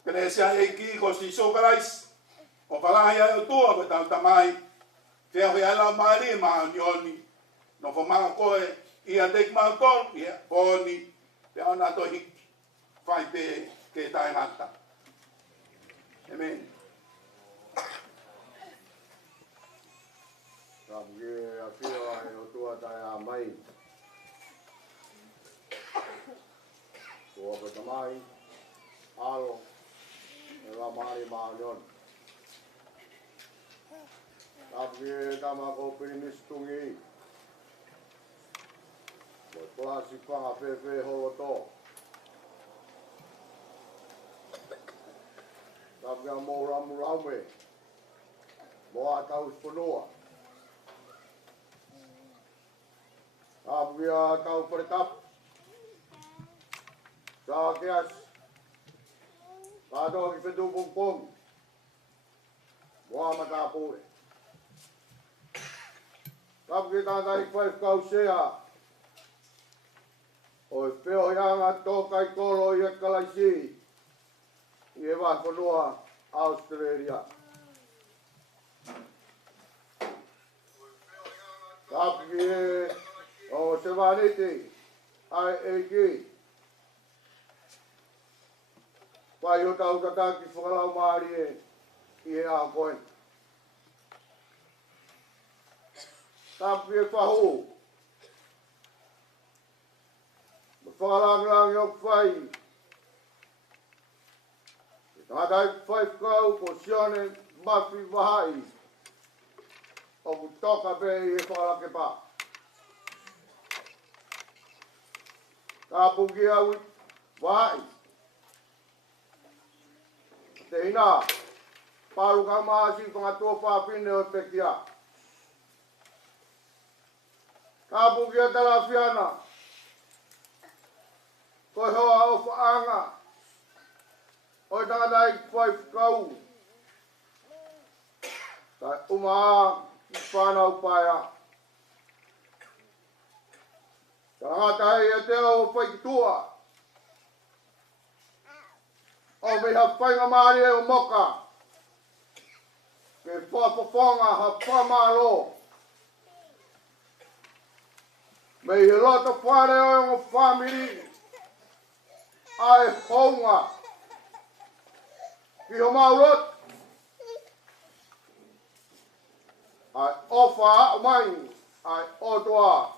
Kene se ai ki ko si so Kalaisi. O whalahi ai o tua ko tau tamai. Whia hui ala maari maa nioni. No whamanga koe. Ia teik mau tolu. Ia poni. Pea ona to hiki. Whai pe ke tae ngata. Amen. Tapuke a whia e o tua tae a mai. Tua pata mai. Alo. E la maari maa nioni. Tapuke tama ko pinimistungi. Mo klasi whanga whewhe holo tō. Tapuke a mō ramu raume. Mo a tau sponua. Tapuke a tau wharekap. Sa keas. Tato ki Fetu'upongipongi. Mo a matapure. Tapuke tātai Faifekau SIONE. O e peo hianga tō kai kolo i e Kalaisi. I e wakonua Australia. Tapuke o se waniti. Ai e ki. Pai o tau kakaki whakalau maari e. I e a koe. Tapuke whahu. Whakalangilangi o whai. Tātai Faifekau SIONE Vaha'i. O ku toka pe i e whakalake pā. Tāpuki au Vaha'i. Te ina. Paru ka maasi whangatua whapine o pekia. Tāpuki a Talafiana. Koe hoa o whaanga. Oi tātai Faifekau. Tai umaa i whanau paia. Tangatai e teo o whaikitua. O meha whainga maari e o moka. Ke whapaponga ha whamaro. May he lot of whare o family. Ai honga. Ki ho maurot. Ai ofa mai. Ai otoa.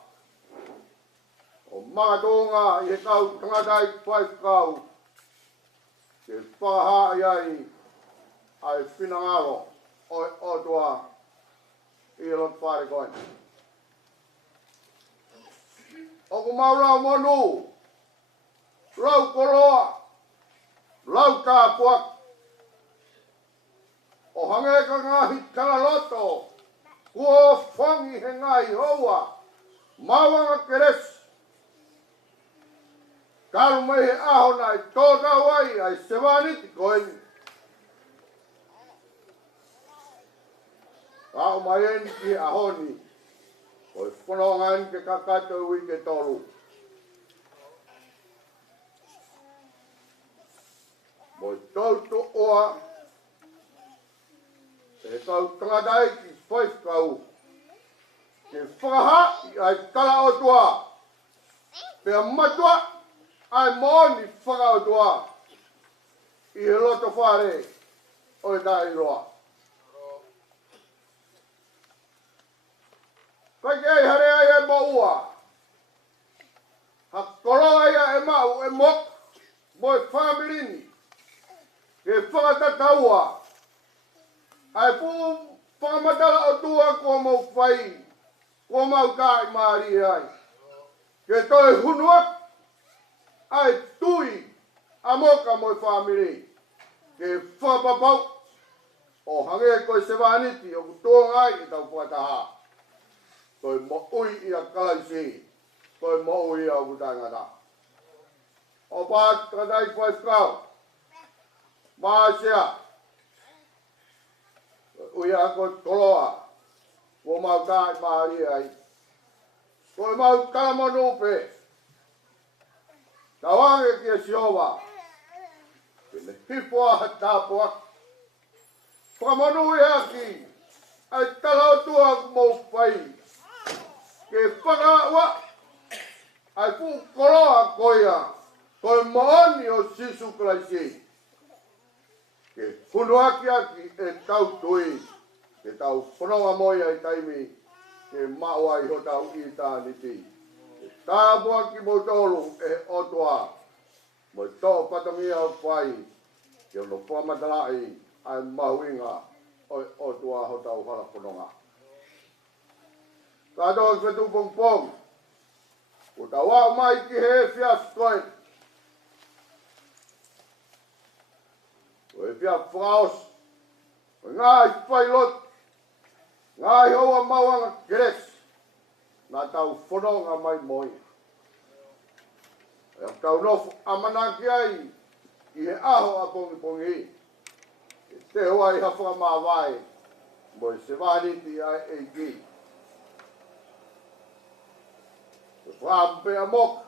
O mga donga i he kau tangadai Faifekau. Ke whaha iai ai whinangaro o otoa i lot whare koe. O ku maurau monu, rau koroa, rau kāpuak, o hange ka ngahi kalaloto, kua whangi he ngai hoa, mawanga keres. Karu mai he aho nai tōta wai ai sewaniti koeni. Kao mai eni ki ahoni, koi whanongan ke kakato ui ke toru. Moi tauto oa, e kau tangadai ki Faifekau, ke whakaha i ai kala o tua, pea matua, ai moni whakautua i he loto whare o e tai roa. Kai kei hare ai e maua. Ha koroa ia e mau e mok mo e whamirini. Ke whakatataua. Ai pu whakamatala o tua kua mau whai. Kua mau kai maari ai. Ke toi hunuak. Ai tui a moka mo e whamiri. Ke whapapau o hange koe se waniti o kutoa ngai i tau whataha. Koe mo ui i a kalaisi. Koe mo ui a kutangata. O pāt kadai Faifekau. Maasea. Ui a koe koloa. Ko mau kai maari ai. Koe mau kalamonupe. Tawange kia siowa. Kene hipoa hatapoa. Whakamanu i haki. Ai talautua mou pai. Ke whakawa. Ai pu koroa koia. Koe maoni o sisu klaisi. Ke hunuaki aki e tau tui. Ke tau whanonga moia i taimi. Ke maua i ho tau i tāniti. Tāpua ki mo tolu e otoa. Mo tō patangia o whai. Ke ono whamatalai ai mahuinga o otoa ho tau harapononga. Ko Fetu'upongipongi. Ko tau au mai ki he whias koe. Ko he whias whaos. Ko ngā i FaiLotu. Ngā i hoa mawanga keres. Nā tau whanonga mai moi. E tau nofu amanaki ai i he aho a pongipongi. E te hoa i hawhanga mā vai. Mo i se wāniti ai e ki. E whāmpe a mok.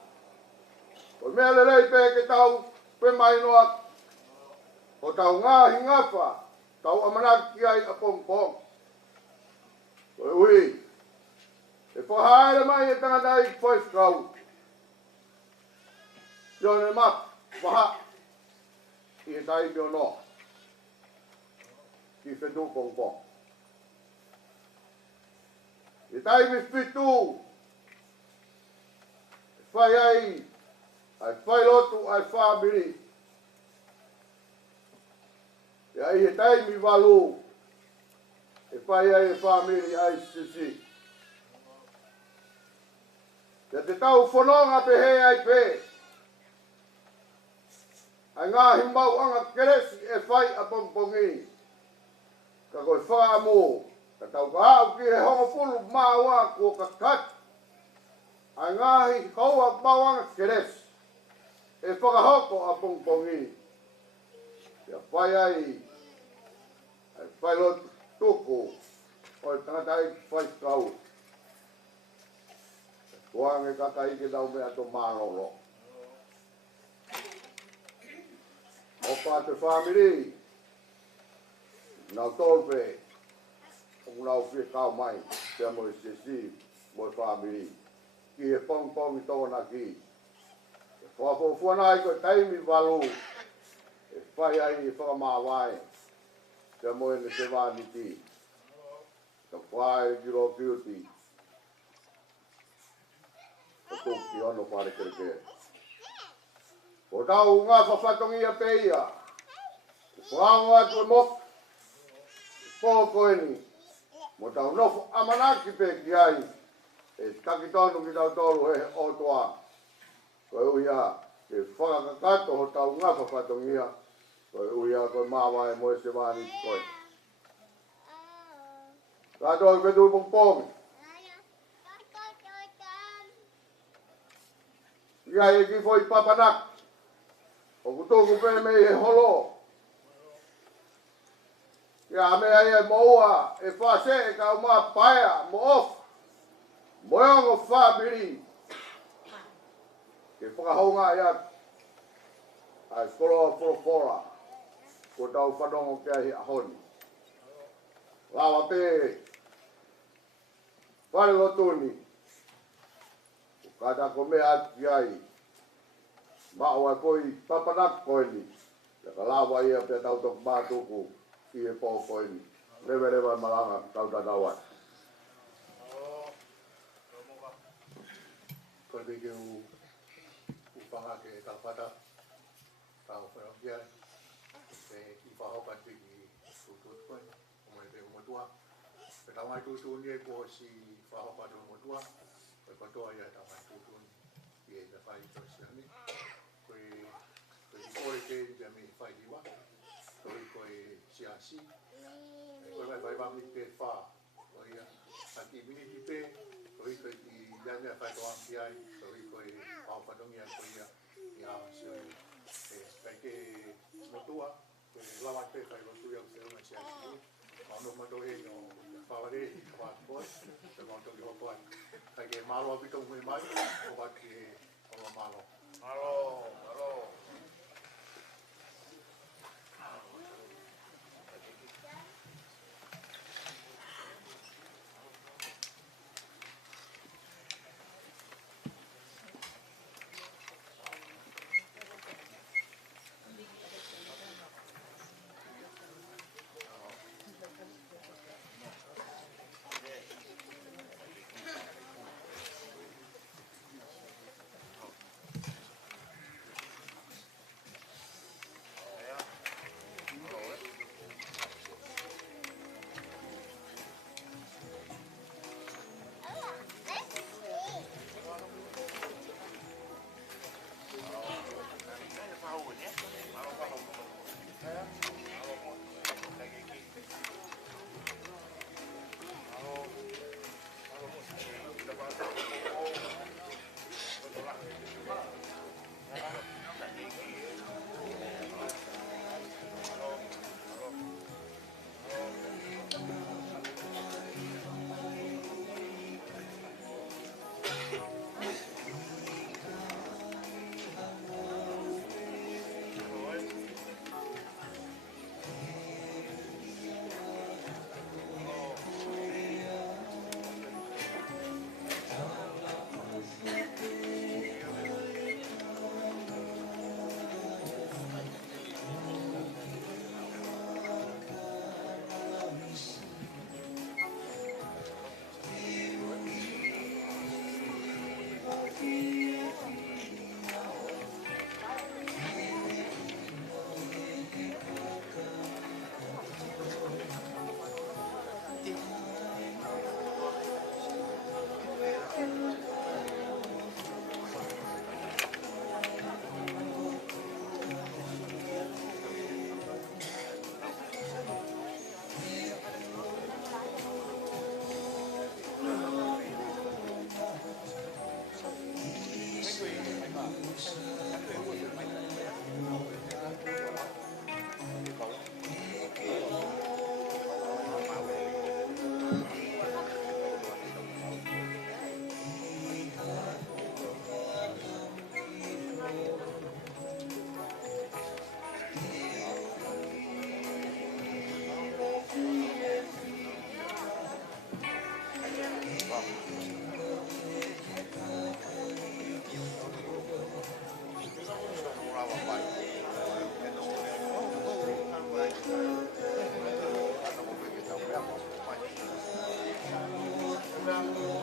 Ko mea le rei pe ke tau pe mai noa. O tau ngāhi ngawha. Tau amanaki ai a pongipongi. Ko e ui. E whahaere mai e tangadai Faifekau. Sione Vaha'i. I e tai pio no. Ki Fetu'upongipongi. I tai mi fitu. E whai ai. Ai FaiLotu ai whamiri. E ai e tai mi walu. E whai ai e whamiri ai sisi. Te tau whanonga pe he ai pe. Ai ngā himbau anga keresi e whai a pongipongi. Ka koe whaamu. Ka tau ka hau ki he hongo pulu māua kua ka kat. Ai ngāhi haua mau anga keresi. E whakahoko a pongipongi. Ia whai ai. Ai FaiLotu tuku. O e tangatai Faifekau. Wange kakai ke tau mea to mālolo. O pāte whamiri. Nau tolpe. O nau whikau mai. Pea mo i sisi. Mo i whamiri. ki e pong tōna ki. E whapofua ai ko taimi walu e whai ai i whakamāwai te moe ne te wāni ti. Ka whai giro piuti. Ka tūki ono pare kereke. O tau ngā whawhatongi a peia. Whāngu atu e mok. Pōkoeni. Mo tau nofo amanaki pe ki ai. E taki tonu ki tau tolu he o toa. Koe uia e whakakato ho tau ngā whawhatongia. Koe uia koe māwai moe se wāni koe. Katoa Ko Fetu'upongipongi. Ia e ki foi papanak. O kutuku pe mei he holo. Ia mea e moua e whase e ka uma paia mo off. Moeongo whabiri. Ke whakahaunga ia. Ai fora. Ko tau whanongo kia hi ahoni. Lawa pe. FaiLotu ni. Kata ko mea ati ai. Maua koi papanak koi ni. Ka lawa ia pe tau tok mātuku. I e pō koi ni. Rewa malanga tau tatawai. Koe peke upanga ke tāwhata, tāo whanau kia, pe I whahoka te ki tūtut koe, o mai te umatua. Pe tā mai tūtun e ko si whahoka te umatua, koe katoa ia tā mai tūtun I e te whai tōsiani. Koe I kore te te me whai hiwa, koe siasi, koe mai whai wami te wha, koe ia, aki miniti pe, koe I Yanya whai toa ki ai, koe whawhatongi a koe ia, I Aho Sione. Kai ke motua, koe lawa te FaiLotu iau te unga siasi. Mano matohe no whaware I ka whātua, te mātoki hoko ai. Kai ke mālo apito mui mai, o waki e ola mālo. Mālo.